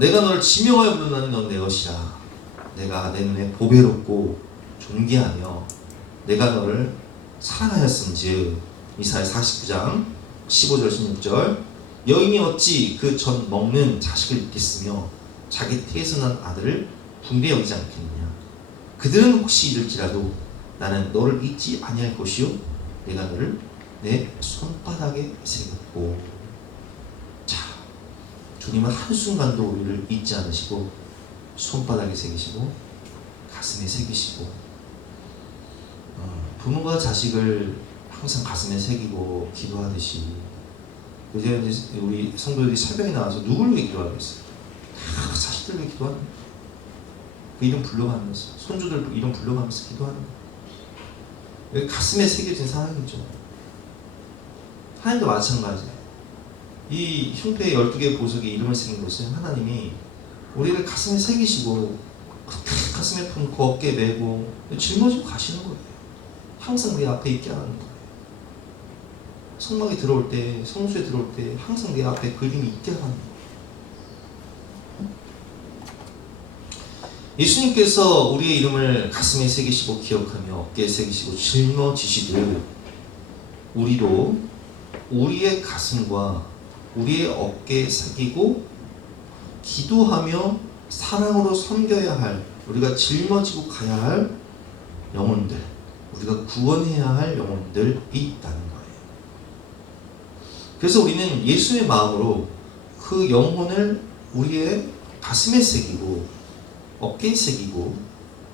내가 너를 지명하여 부르나니 넌 내 것이라. 내가 내 눈에 보배롭고 존귀하며 내가 너를 사랑하였음즉. 이사야 49장 15절 16절. 여인이 어찌 그 젖 먹는 자식을 잊겠으며 자기 태에서 난 아들을 붕대 여기지 않겠느냐. 그들은 혹시 이를지라도 나는 너를 잊지 아니할 것이요 내가 너를 내 손바닥에 새겼고. 자, 주님은 한순간도 우리를 잊지 않으시고 손바닥에 새기시고 가슴에 새기시고, 부모가 자식을 항상 가슴에 새기고 기도하듯이 이제 우리 성도들이 새벽에 나와서 누굴 위해 기도하겠어요? 다 자식들 위해 기도하는 거예요. 그 이름 불러가면서, 손주들 이름 불러가면서 기도하는 거예요. 가슴에 새겨진 사랑이죠. 하나님도 마찬가지예요. 이 흉패의 12개의 보석에 이름을 새긴 것은 하나님이 우리를 가슴에 새기시고 가슴에 품고 어깨에 메고 짊어지고 가시는 거예요. 항상 내 앞에 있게 하는 거예요. 성막에 들어올 때, 성수에 들어올 때 항상 내 앞에 그 이름이 있게 하는 거예요. 예수님께서 우리의 이름을 가슴에 새기시고 기억하며 어깨에 새기시고 짊어지시듯 우리도 우리의 가슴과 우리의 어깨에 새기고 기도하며 사랑으로 섬겨야 할, 우리가 짊어지고 가야 할 영혼들, 우리가 구원해야 할 영혼들이 있다는 거예요. 그래서 우리는 예수의 마음으로 그 영혼을 우리의 가슴에 새기고 어깨에 새기고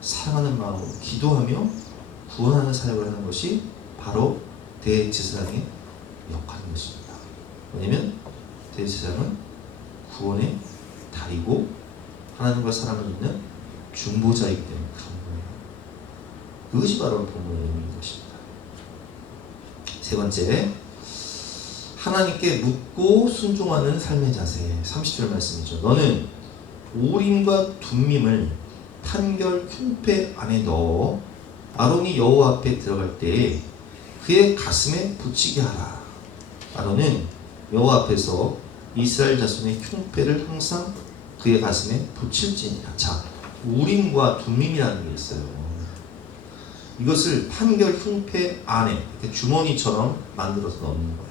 사랑하는 마음으로 기도하며 구원하는 사역을 하는 것이 바로 대제사장의 역할인 것입니다. 왜냐하면 대제사장은 구원의 다리고 하나님과 사람을 잇는 중보자이기 때문에 그런 거예요. 그것이 바로 본문의 의미인 것입니다. 세 번째, 하나님께 묻고 순종하는 삶의 자세. 30절 말씀이죠. 너는 우림과 둠밈을 판결 흉패 안에 넣어 아론이 여호와 앞에 들어갈 때 그의 가슴에 붙이게 하라. 아론은 여호와 앞에서 이스라엘 자손의 흉패를 항상 그의 가슴에 붙일지니라. 자, 우림과 둠밈이라는 게 있어요. 이것을 판결 흉패 안에 이렇게 주머니처럼 만들어서 넣는 거예요.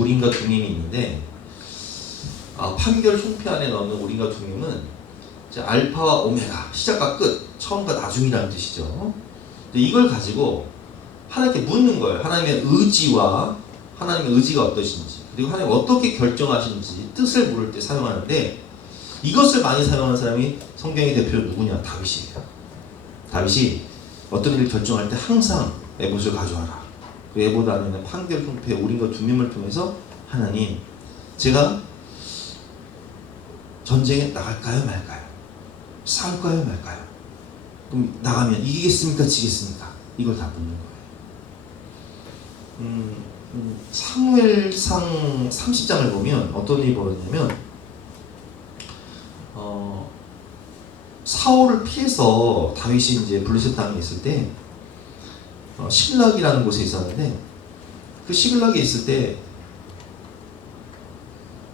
우림과 둠밈이 있는데, 판결 흉패 안에 넣는 우림과 둠밈은 알파와 오메가, 시작과 끝, 처음과 나중이라는 뜻이죠. 이걸 가지고 하나님께 묻는 거예요. 하나님의 의지와 하나님의 의지가 어떠신지, 그리고 하나님 어떻게 결정하시는지 뜻을 물을 때 사용하는데, 이것을 많이 사용하는 사람이 성경의 대표로 누구냐? 다윗이에요. 다윗이 어떤 일을 결정할 때 항상 에봇을 가져와라. 그 에봇 안에는 판결 흉패 우림과 둠밈을 통해서 하나님, 제가 전쟁에 나갈까요 말까요? 싸울까요 말까요? 그럼 나가면 이기겠습니까 지겠습니까? 이걸 다 묻는 거예요. 사무엘상 30장을 보면 어떤 일이 벌어졌냐면, 사울을 피해서 다윗이 이제 블레셋 땅에 있을 때 시글락이라는 곳에 있었는데, 그 시글락에 있을 때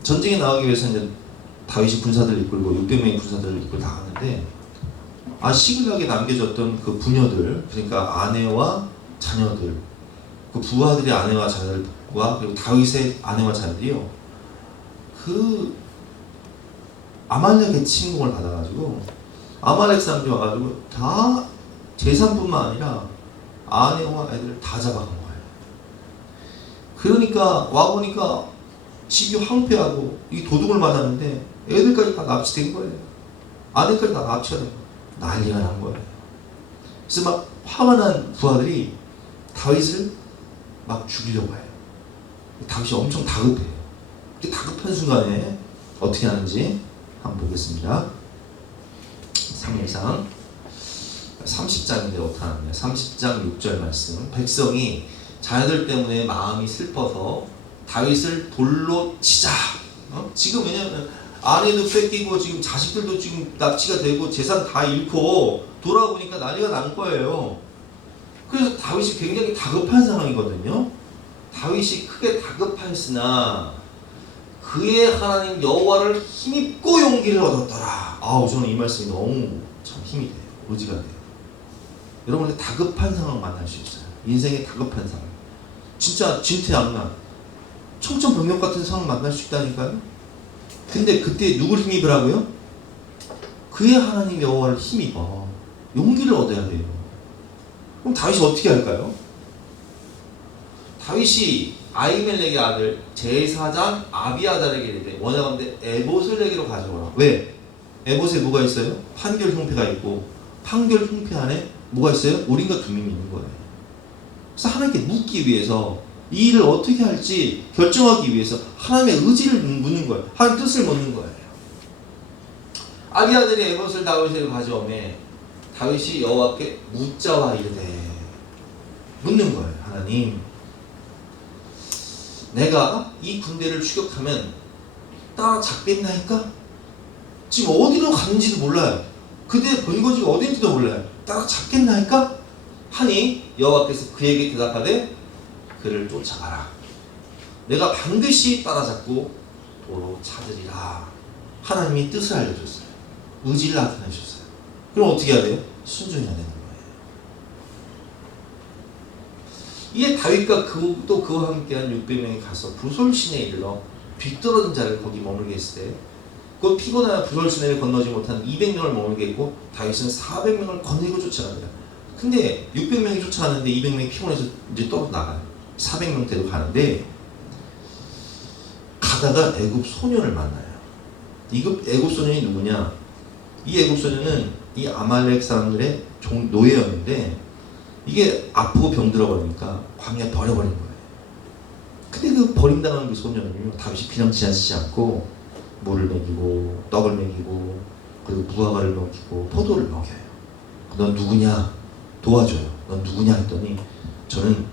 전쟁에 나가기 위해서 이제 다윗이 군사들을 이끌고 600명의 군사들을 이끌고 나갔는데 시글락에 남겨졌던 그 부녀들, 그러니까 아내와 자녀들, 그 부하들의 아내와 자녀들과 그리고 다윗의 아내와 자녀들이요, 그 아말렉의 침공을 받아가지고 아말렉 사람들이 와가지고 다 재산뿐만 아니라 아내와 애들을 다 잡아간 거예요. 그러니까 와보니까 집이 황폐하고 이 도둑을 맞았는데 애들까지 다 납치된 거예요. 아내까지 다 납치가 된 거예요. 난리가 난 거예요. 그래서 막 화가 난 부하들이 다윗을 막 죽이려고 해요. 다윗이 엄청 다급해요. 이렇게 다급한 순간에 어떻게 하는지 한번 보겠습니다. 3일상 30장인데 어떻게 하느냐. 30장 6절 말씀. 백성이 자녀들 때문에 마음이 슬퍼서 다윗을 돌로 치자. 지금 왜냐면 아내도 뺏기고 지금 자식들도 지금 납치가 되고 재산 다 잃고 돌아보니까 난리가 난 거예요. 그래서 다윗이 굉장히 다급한 상황이거든요. 다윗이 크게 다급하였으나 그의 하나님 여호와를 힘입고 용기를 얻었더라. 저는 이 말씀이 너무 참 힘이 돼요. 의지가 돼요. 여러분들 다급한 상황 만날 수 있어요. 인생의 다급한 상황. 진짜 진퇴양난, 청천벽력 같은 상황 만날 수 있다니까요. 근데 그때 누굴 힘입으라고요? 그의 하나님 여호와를 힘입어 용기를 얻어야 돼요. 그럼 다윗이 어떻게 할까요? 다윗이 아히멜렉의 아들 제사장 아비아달에게 이르되 원하건대 에봇을 내게로 가져오라. 왜? 에봇에 뭐가 있어요? 판결 흉패가 있고 판결 흉패 안에 뭐가 있어요? 우린과 둠밈이 있는 거예요. 그래서 하나님께 묻기 위해서 이 일을 어떻게 할지 결정하기 위해서 하나님의 의지를 묻는 거예요. 하나님의 뜻을 묻는 거예요. 아비아들이 에봇을 다윗에게 가져오매 다윗이 여호와께 묻자와 이르되 묻는 거예요. 하나님, 내가 이 군대를 추격하면 따라잡겠나이까? 지금 어디로 가는지도 몰라요. 그대의 본거지가 어딘지도 몰라요. 따라잡겠나이까? 하니 여호와께서 그에게 대답하되 그를 쫓아가라. 내가 반드시 따라잡고 도로 찾으리라. 하나님이 뜻을 알려줬어요. 의지를 나타내셨어요. 그럼 어떻게 해야 돼요? 순종해야 되는 거예요. 이에 다윗과 또 그와 함께한 600명이 가서 부솔시내에 이르러 뒤떨어진 자를 거기 머물게 했을 때 곧 피곤하여 부솔시내를 건너지 못한 200명을 머물게 했고 다윗은 400명을 거느리고 쫓아갑니다. 근데 600명이 쫓아가는데 200명이 피곤해서 이제 또 나가요. 400명대로 가는데 가다가 애굽 소년을 만나요. 애굽 소년이 누구냐? 이 애굽 소년은 이 아말렉 사람들의 노예였는데 이게 아프고 병들어 버리니까 광야에 버려버린 거예요. 근데 그 버림당한 그 소년은요, 다윗이 그냥 지나치지 않고 물을 먹이고 떡을 먹이고 그리고 무화과를 먹이고 포도를 먹여요. 넌 누구냐? 도와줘요. 넌 누구냐 했더니 저는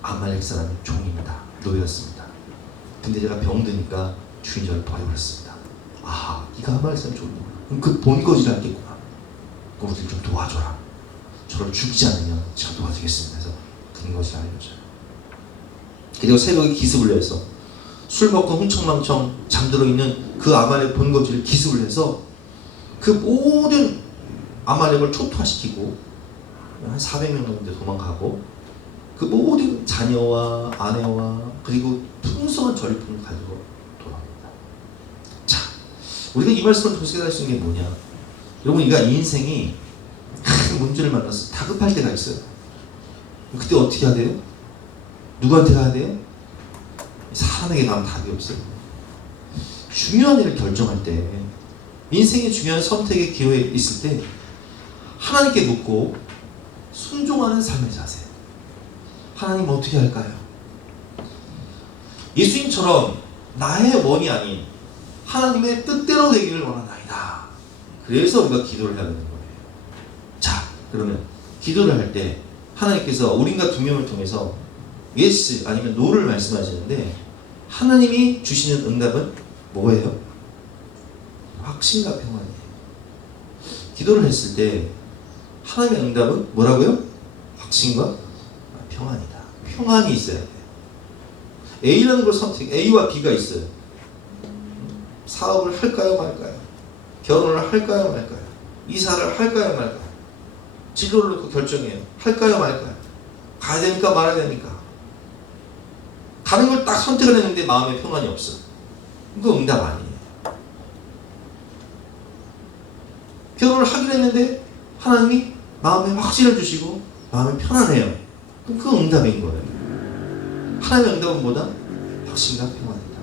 아말렉 사람의 종입니다. 노예였습니다. 근데 제가 병드니까 주인이 저를 버려버렸습니다. 네가 아말렉 사람 종이구나. 그럼 그 본거지를 알겠구나. 그럼 우리를 좀 도와줘라. 저를 죽이지 않으면 제가 도와주겠습니다. 해서 근거지를 알려줘요. 그리고 새벽에 기습을 해서 술 먹고 흥청망청 잠들어 있는 그 아말렉 본거지를 기습을 해서 그 모든 아말렉을 초토화시키고 한 400명 정도 도망가고 그 모든 자녀와 아내와 그리고 풍성한 전리품을 가지고 돌아옵니다. 자, 우리가 이 말씀을 통해서 깨달을 수 있는 게 뭐냐? 여러분, 우리가 인생이 큰 문제를 만나서 다급할 때가 있어요. 그때 어떻게 해야 돼요? 누구한테 가야 돼요? 사람에게 가면 답이 없어요. 중요한 일을 결정할 때, 인생의 중요한 선택의 기회에 있을 때 하나님께 묻고 순종하는 삶의 자세. 하나님 어떻게 할까요? 예수님처럼 나의 원이 아닌 하나님의 뜻대로 되기를 원하나이다. 그래서 우리가 기도를 해야 되는 거예요. 자, 그러면 기도를 할 때 하나님께서 우린과 두 명을 통해서 예스 아니면 노를 말씀하시는데 하나님이 주시는 응답은 뭐예요? 확신과 평안이에요. 기도를 했을 때 하나님의 응답은 뭐라고요? 확신과 평안이다. 평안이 있어야 돼요. A라는 걸 선택, A와 B가 있어요. 사업을 할까요 말까요? 결혼을 할까요 말까요? 이사를 할까요 말까요? 진로를 놓고 결정해요. 할까요 말까요? 가야 됩니까 말아야 됩니까? 가는 걸 딱 선택을 했는데 마음에 평안이 없어. 이거 응답 아니에요. 결혼을 하기로 했는데 하나님이 마음에 확신을 주시고 마음에 편안해요. 그럼 그거 응답인 거예요. 하나님의 응답은 뭐다? 확신과 평안이다.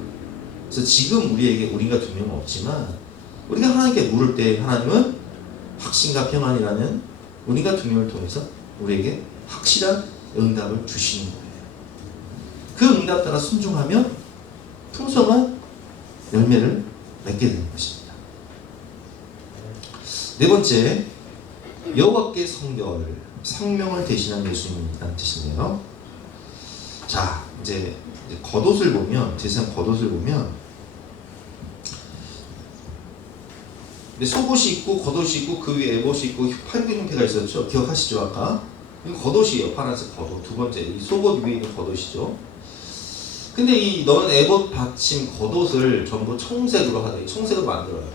그래서 지금 우리에게 우리가 두 명은 없지만 우리가 하나님께 물을 때 하나님은 확신과 평안이라는 우리가 두 명을 통해서 우리에게 확실한 응답을 주시는 거예요. 그 응답 따라 순종하면 풍성한 열매를 맺게 되는 것입니다. 네 번째, 여호와께 성결, 성명을 대신한 예수님이라는 뜻이네요. 자, 이제 겉옷을 보면, 제사장 겉옷을 보면 속옷이 있고 겉옷이 있고 그 위에 에봇이 있고 팔굽 형태가 있었죠. 기억하시죠 아까? 이거 겉옷이에요. 파란색 겉옷. 두 번째, 이 속옷 위에 있는 겉옷이죠. 근데 이 너는 에봇 받침 겉옷을 전부 청색으로 하되 청색으로 만들어요.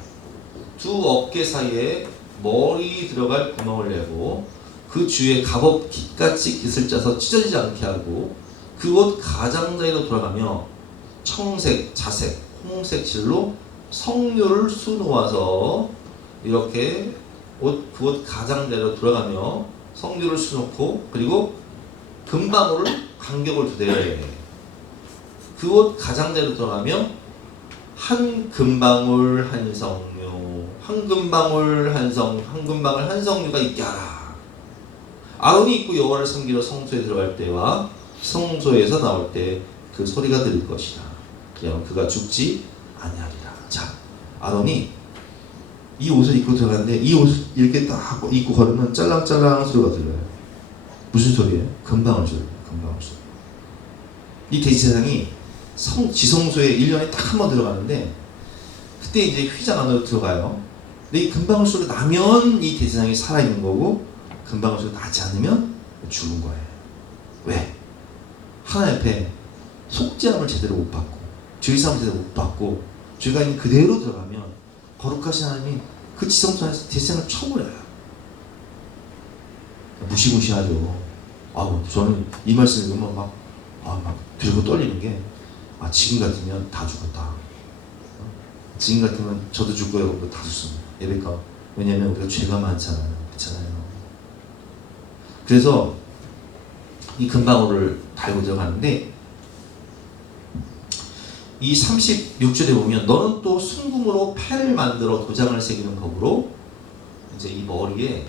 두 어깨 사이에 머리 들어갈 구멍을 내고 그 주위에 갑옷 깃같이 깃을 짜서 찢어지지 않게 하고 그 옷 가장자리로 돌아가며 청색, 자색, 홍색 실로 성류를 수놓아서 이렇게 그 옷 가장자리로 돌아가며 성류를 수놓고 그리고 금방울을 간격을 두되 그 옷 가장자리로 돌아가며 한 금방울 한 성류, 한 금방울 한 금방울 한 성류가 있게 하라. 아론이 입고 여호와를 섬기러 성소에 들어갈 때와 성소에서 나올 때 그 소리가 들릴 것이다. 그냥 그가 죽지 아니하리라. 자, 아론이 이 옷을 입고 들어갔는데 이 옷을 이렇게 딱 입고 걸으면 짤랑짤랑 소리가 들려요. 무슨 소리예요? 금방울 소리. 금방울 소리. 이 대제사장이 지성소에 1년에 딱 한 번 들어가는데 그때 이제 휘장 안으로 들어가요. 근데 이 금방울 소리 나면 이 대제사장이 살아있는 거고 금방울 소리 나지 않으면 죽은 거예요. 왜? 하나님 앞에 속죄함을 제대로 못 받고 죄사함을 제대로 못 받고 죄가 있는 그대로 들어가면 거룩하신 하나님이 그 지성소 안에서 대제사장을 쳐버려요. 무시무시하죠. 저는 이 말씀 읽으면 막 들고 떨리는 게 지금 같으면 다 죽었다. 지금 같으면 저도 죽고 여러분도 다 죽습니다. 예배가. 왜냐하면 우리가 죄가 많잖아요. 그렇잖아요. 그래서 이 금방울을 달고 들어가는데 이 36절에 보면 너는 또 순금으로 패를 만들어 도장을 새기는 법으로 이제 이 머리에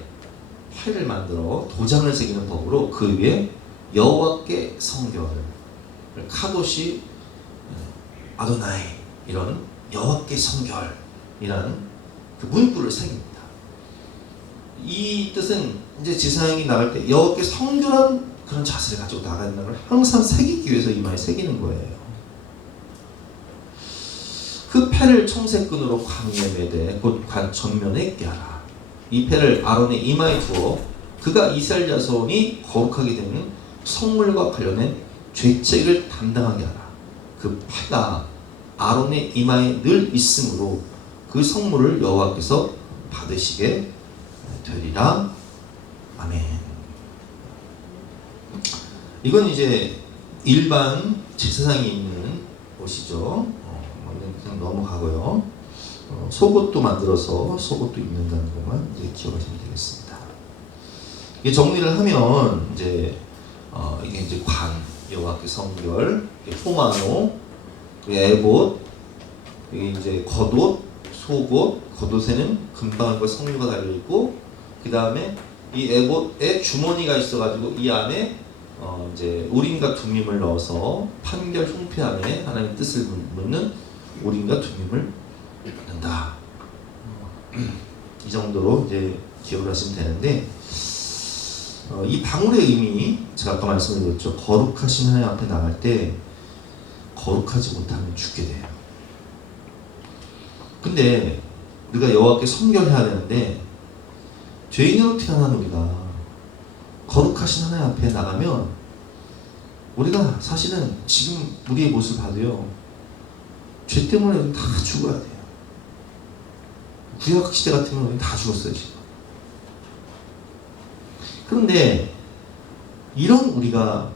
패를 만들어 도장을 새기는 법으로 그 위에 여호와께 성결 카도시 아도나이 이런 여호와께 성결이라는 그 문구를 새깁니다. 이 뜻은 이제 지상이 나갈 때 여호와께 성결한 그런 자세를 가지고 나가는 걸 항상 새기기 위해서 이마에 새기는 거예요. 그 패를 청색끈으로 광에 매되 곧 관 전면에 있게 하라. 이 패를 아론의 이마에 두어 그가 이스라엘 자손이 거룩하게 되는 성물과 관련된 죄책을 담당하게 하라. 그 패가 아론의 이마에 늘 있으므로 그 성물을 여호와께서 받으시게 되리라. 아멘. 이건 이제 일반 제사상이 입는 옷이죠. 그냥 넘어가고요. 속옷도 만들어서 속옷도 입는다는 것만 이제 기억하시면 되겠습니다. 이게 정리를 하면 이제 이게 이제 관, 여호와께 성결, 포마노, 에봇, 이게 이제 겉옷, 속옷, 겉옷에는 금방울과 성류가 달려 있고, 그 다음에 이 에봇에 주머니가 있어가지고 이 안에 이제 우림과 둠밈을 넣어서 판결 흉패 안에 하나님의 뜻을 묻는 우림과 둠밈을 넣는다. 이 정도로 이제 기억을 하시면 되는데, 이 방울의 의미, 제가 아까 말씀드렸죠. 거룩하신 하나님 앞에 나갈 때 거룩하지 못하면 죽게 돼요. 근데 우리가 여호와께 성결해야 되는데 죄인으로 태어난 우리가 거룩하신 하나님 앞에 나가면 우리가 사실은 지금 우리의 모습을 봐도요, 죄 때문에 다 죽어야 돼요. 구약 시대 같으면 우리 다 죽었어요 지금. 그런데 이런 우리가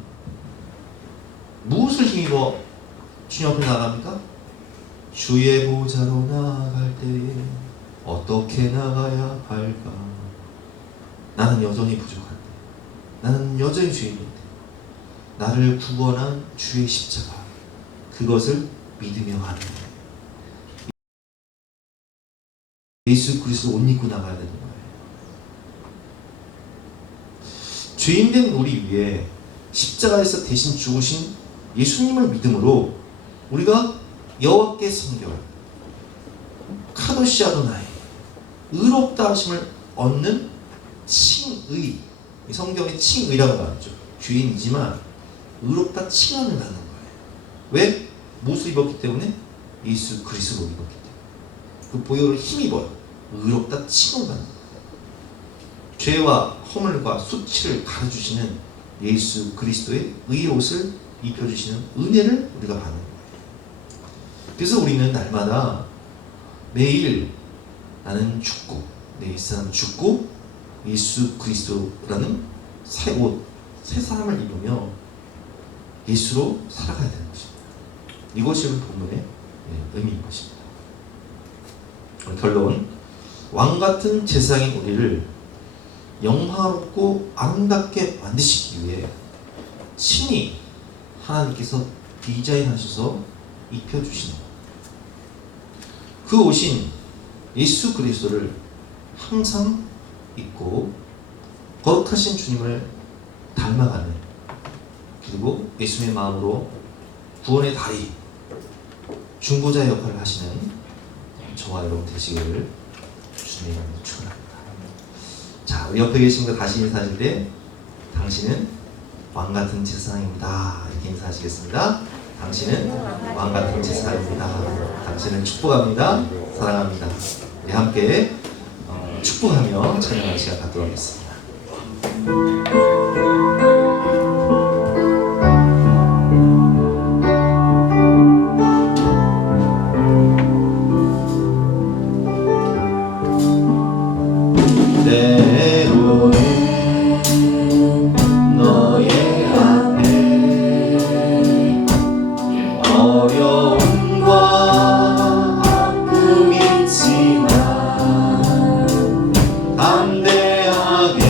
무엇을 힘입어 주님 앞에 나갑니까? 주의 보좌로 나아갈 때에 어떻게 나가야 할까? 나는 여전히 부족한데, 나는 여전히 죄인인데, 나를 구원한 주의 십자가, 그것을 믿으며 가는 예수 그리스도 옷 입고 나가야 되는 거예요. 죄인된 우리 위에 십자가에서 대신 죽으신 예수님을 믿음으로 우리가 여호와께 성결, 카도시 아도나이, 의롭다 하심을 얻는 칭의, 성경의 칭의라고 말하죠. 죄인이지만 의롭다 칭함을 받는 거예요. 왜? 무엇을 입었기 때문에? 예수 그리스도를 입었기 때문에. 그 보혈을 힘입어요. 의롭다 칭을 받는 거예요. 죄와 허물과 수치를 가려주시는 예수 그리스도의 의옷을 입혀주시는 은혜를 우리가 받는 거예요. 그래서 우리는 날마다 매일 나는 죽고 내 일상은 죽고 예수 그리스도라는 새 옷, 새 사람을 입으며 예수로 살아가야 되는 것입니다. 이것이 오늘 본문의 의미인 것입니다. 결론, 왕같은 제사장인 우리를 영화롭고 아름답게 만드시기 위해 친히 하나님께서 디자인하셔서 입혀주시는 것. 그 옷인 예수 그리스도를 항상 입고 거룩하신 주님을 닮아가는, 그리고 예수님의 마음으로 구원의 다리, 중보자 역할을 하시는 저와 여러분 되시기를 주님의 이름으로 축원합니다. 자, 우리 옆에 계신 분 다시 인사하실 때 당신은 왕같은 제사장입니다 이렇게 인사하시겠습니다. 당신은 왕같은 제사장입니다. 당신은 축복합니다. 사랑합니다. 우리 함께 축복하며 찬양하는 시간 갖도록 하겠습니다. 담대하게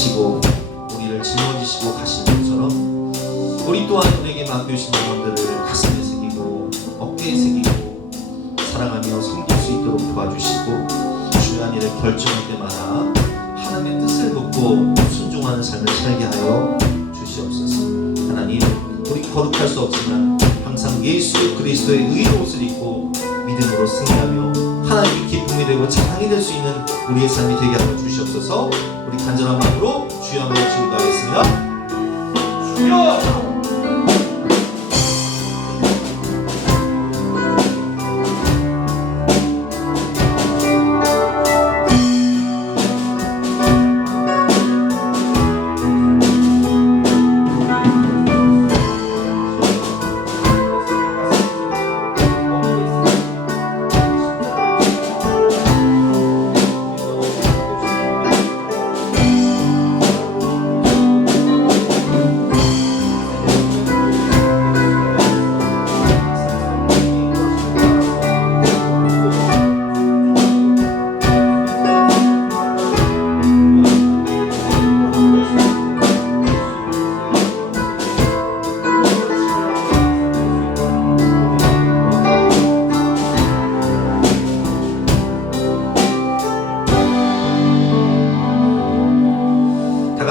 섬기시고 우리를 짊어지시고 가신 것처럼 우리 또한 우리에게 맡겨주신 영혼들을 가슴에 새기고 어깨에 새기고 사랑하며 섬길 수 있도록 도와주시고 중요한 일을 결정할 때마다 하나님의 뜻을 묻고 순종하는 삶을 살게 하여 주시옵소서. 하나님, 우리 거룩할 수 없지만 항상 예수 그리스도의 의의 옷을 입고 믿음으로 승리하며 하나님의 기쁨이 되고 자랑이 될 수 있는 우리의 삶이 되게 하여 주시옵소서. 우리 간절한 마음으로 주여 한번 기도하겠습니다. 주여!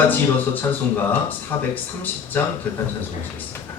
같이 일어서 찬송가 430장 결단 찬송하시겠습니다.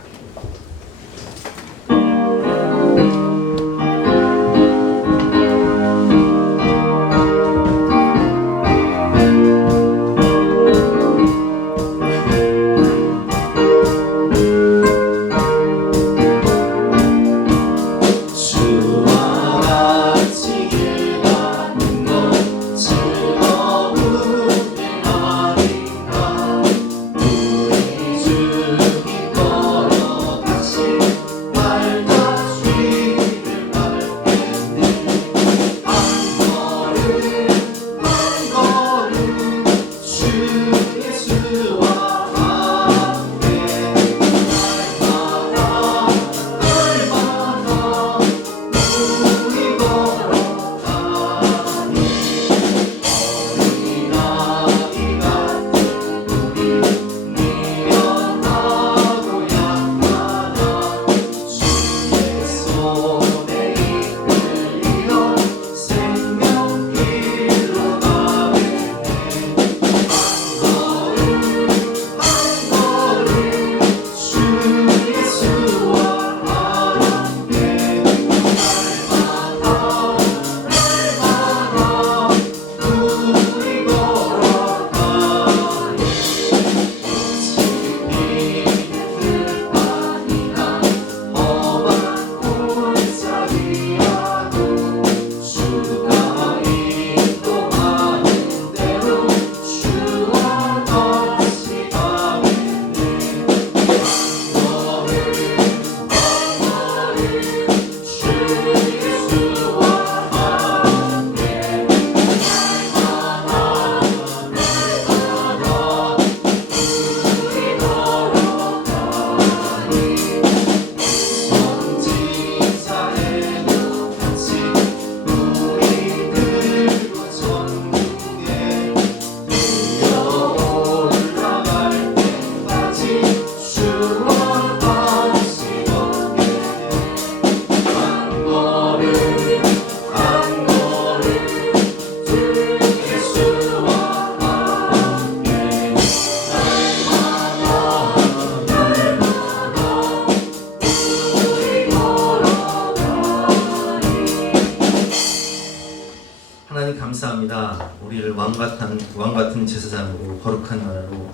감사합니다. 우리를 왕같은 제사장으로 거룩한 나라로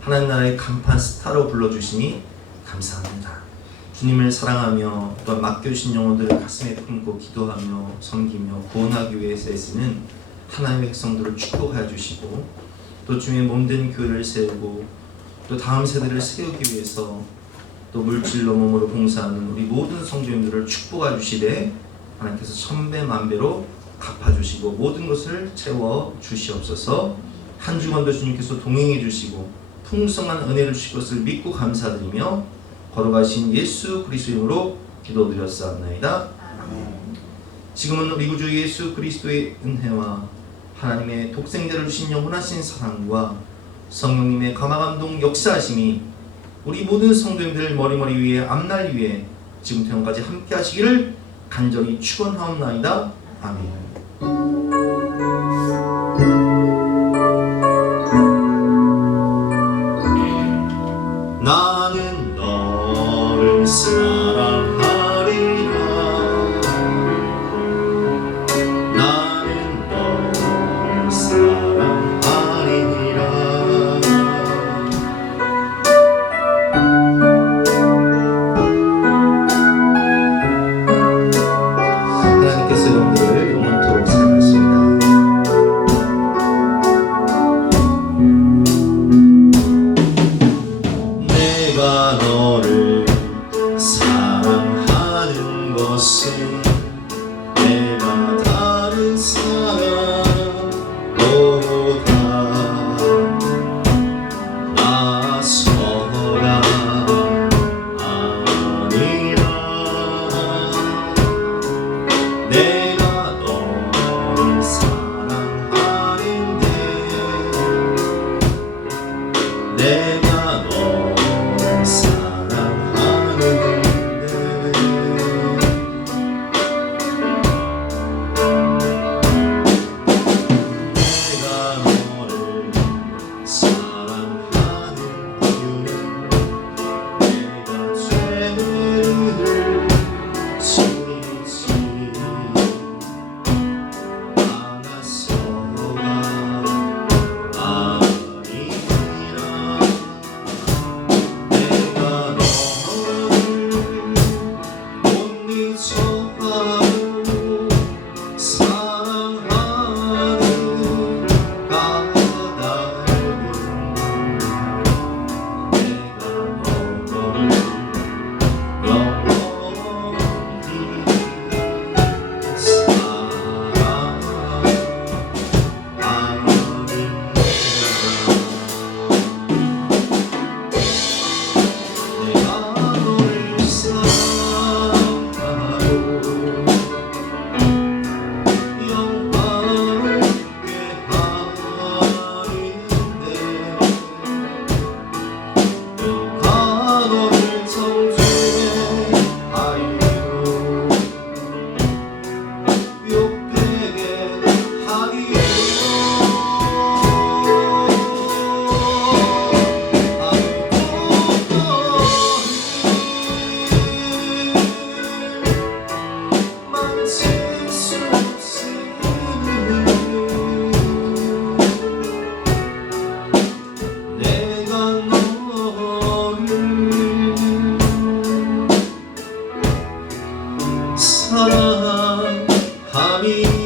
하나님 나라의 간판 스타로 불러주시니 감사합니다. 주님을 사랑하며 또한 맡겨주신 영혼들을 가슴에 품고 기도하며 섬기며 구원하기 위해서 애쓰는 하나님의 백성들을 축복하여 주시고 또 주의 몸된 교회를 세우고 또 다음 세대를 세우기 위해서 또 물질로 몸으로 봉사하는 우리 모든 성도님들을 축복하여 주시되 하나님께서 천배 만배로 갚아주시고 모든 것을 채워 주시옵소서. 한 주간도 주님께서 동행해 주시고 풍성한 은혜를 주실 것을 믿고 감사드리며 걸어가신 예수 그리스도 이름으로 기도드렸사옵나이다. 지금은 우리 구주 예수 그리스도의 은혜와 하나님의 독생자를 주신 영원하신 사랑과 성령님의 감화감동 역사하심이 우리 모든 성도님들 머리머리 위에 앞날 위에 지금부터 영까지 함께 하시기를 간절히 축원하옵나이다. 아멘. 나는 너를 사랑하리라. 나는 너를 사랑하리라. 하나님께서 여러분들을 영원토록 사랑하십니다. 내가 너를 사랑하는 것은 내가 다른 사람보다 나서가 아니라. 내가 너를 사랑하는데 내가 너를 사랑하는데 내가 너를 사랑하는 이유는 내가 죄를 지지 않았어가 아니라. 내가 너를 못 잊어가도 사랑하는 까닭은 내가 너를 사랑하니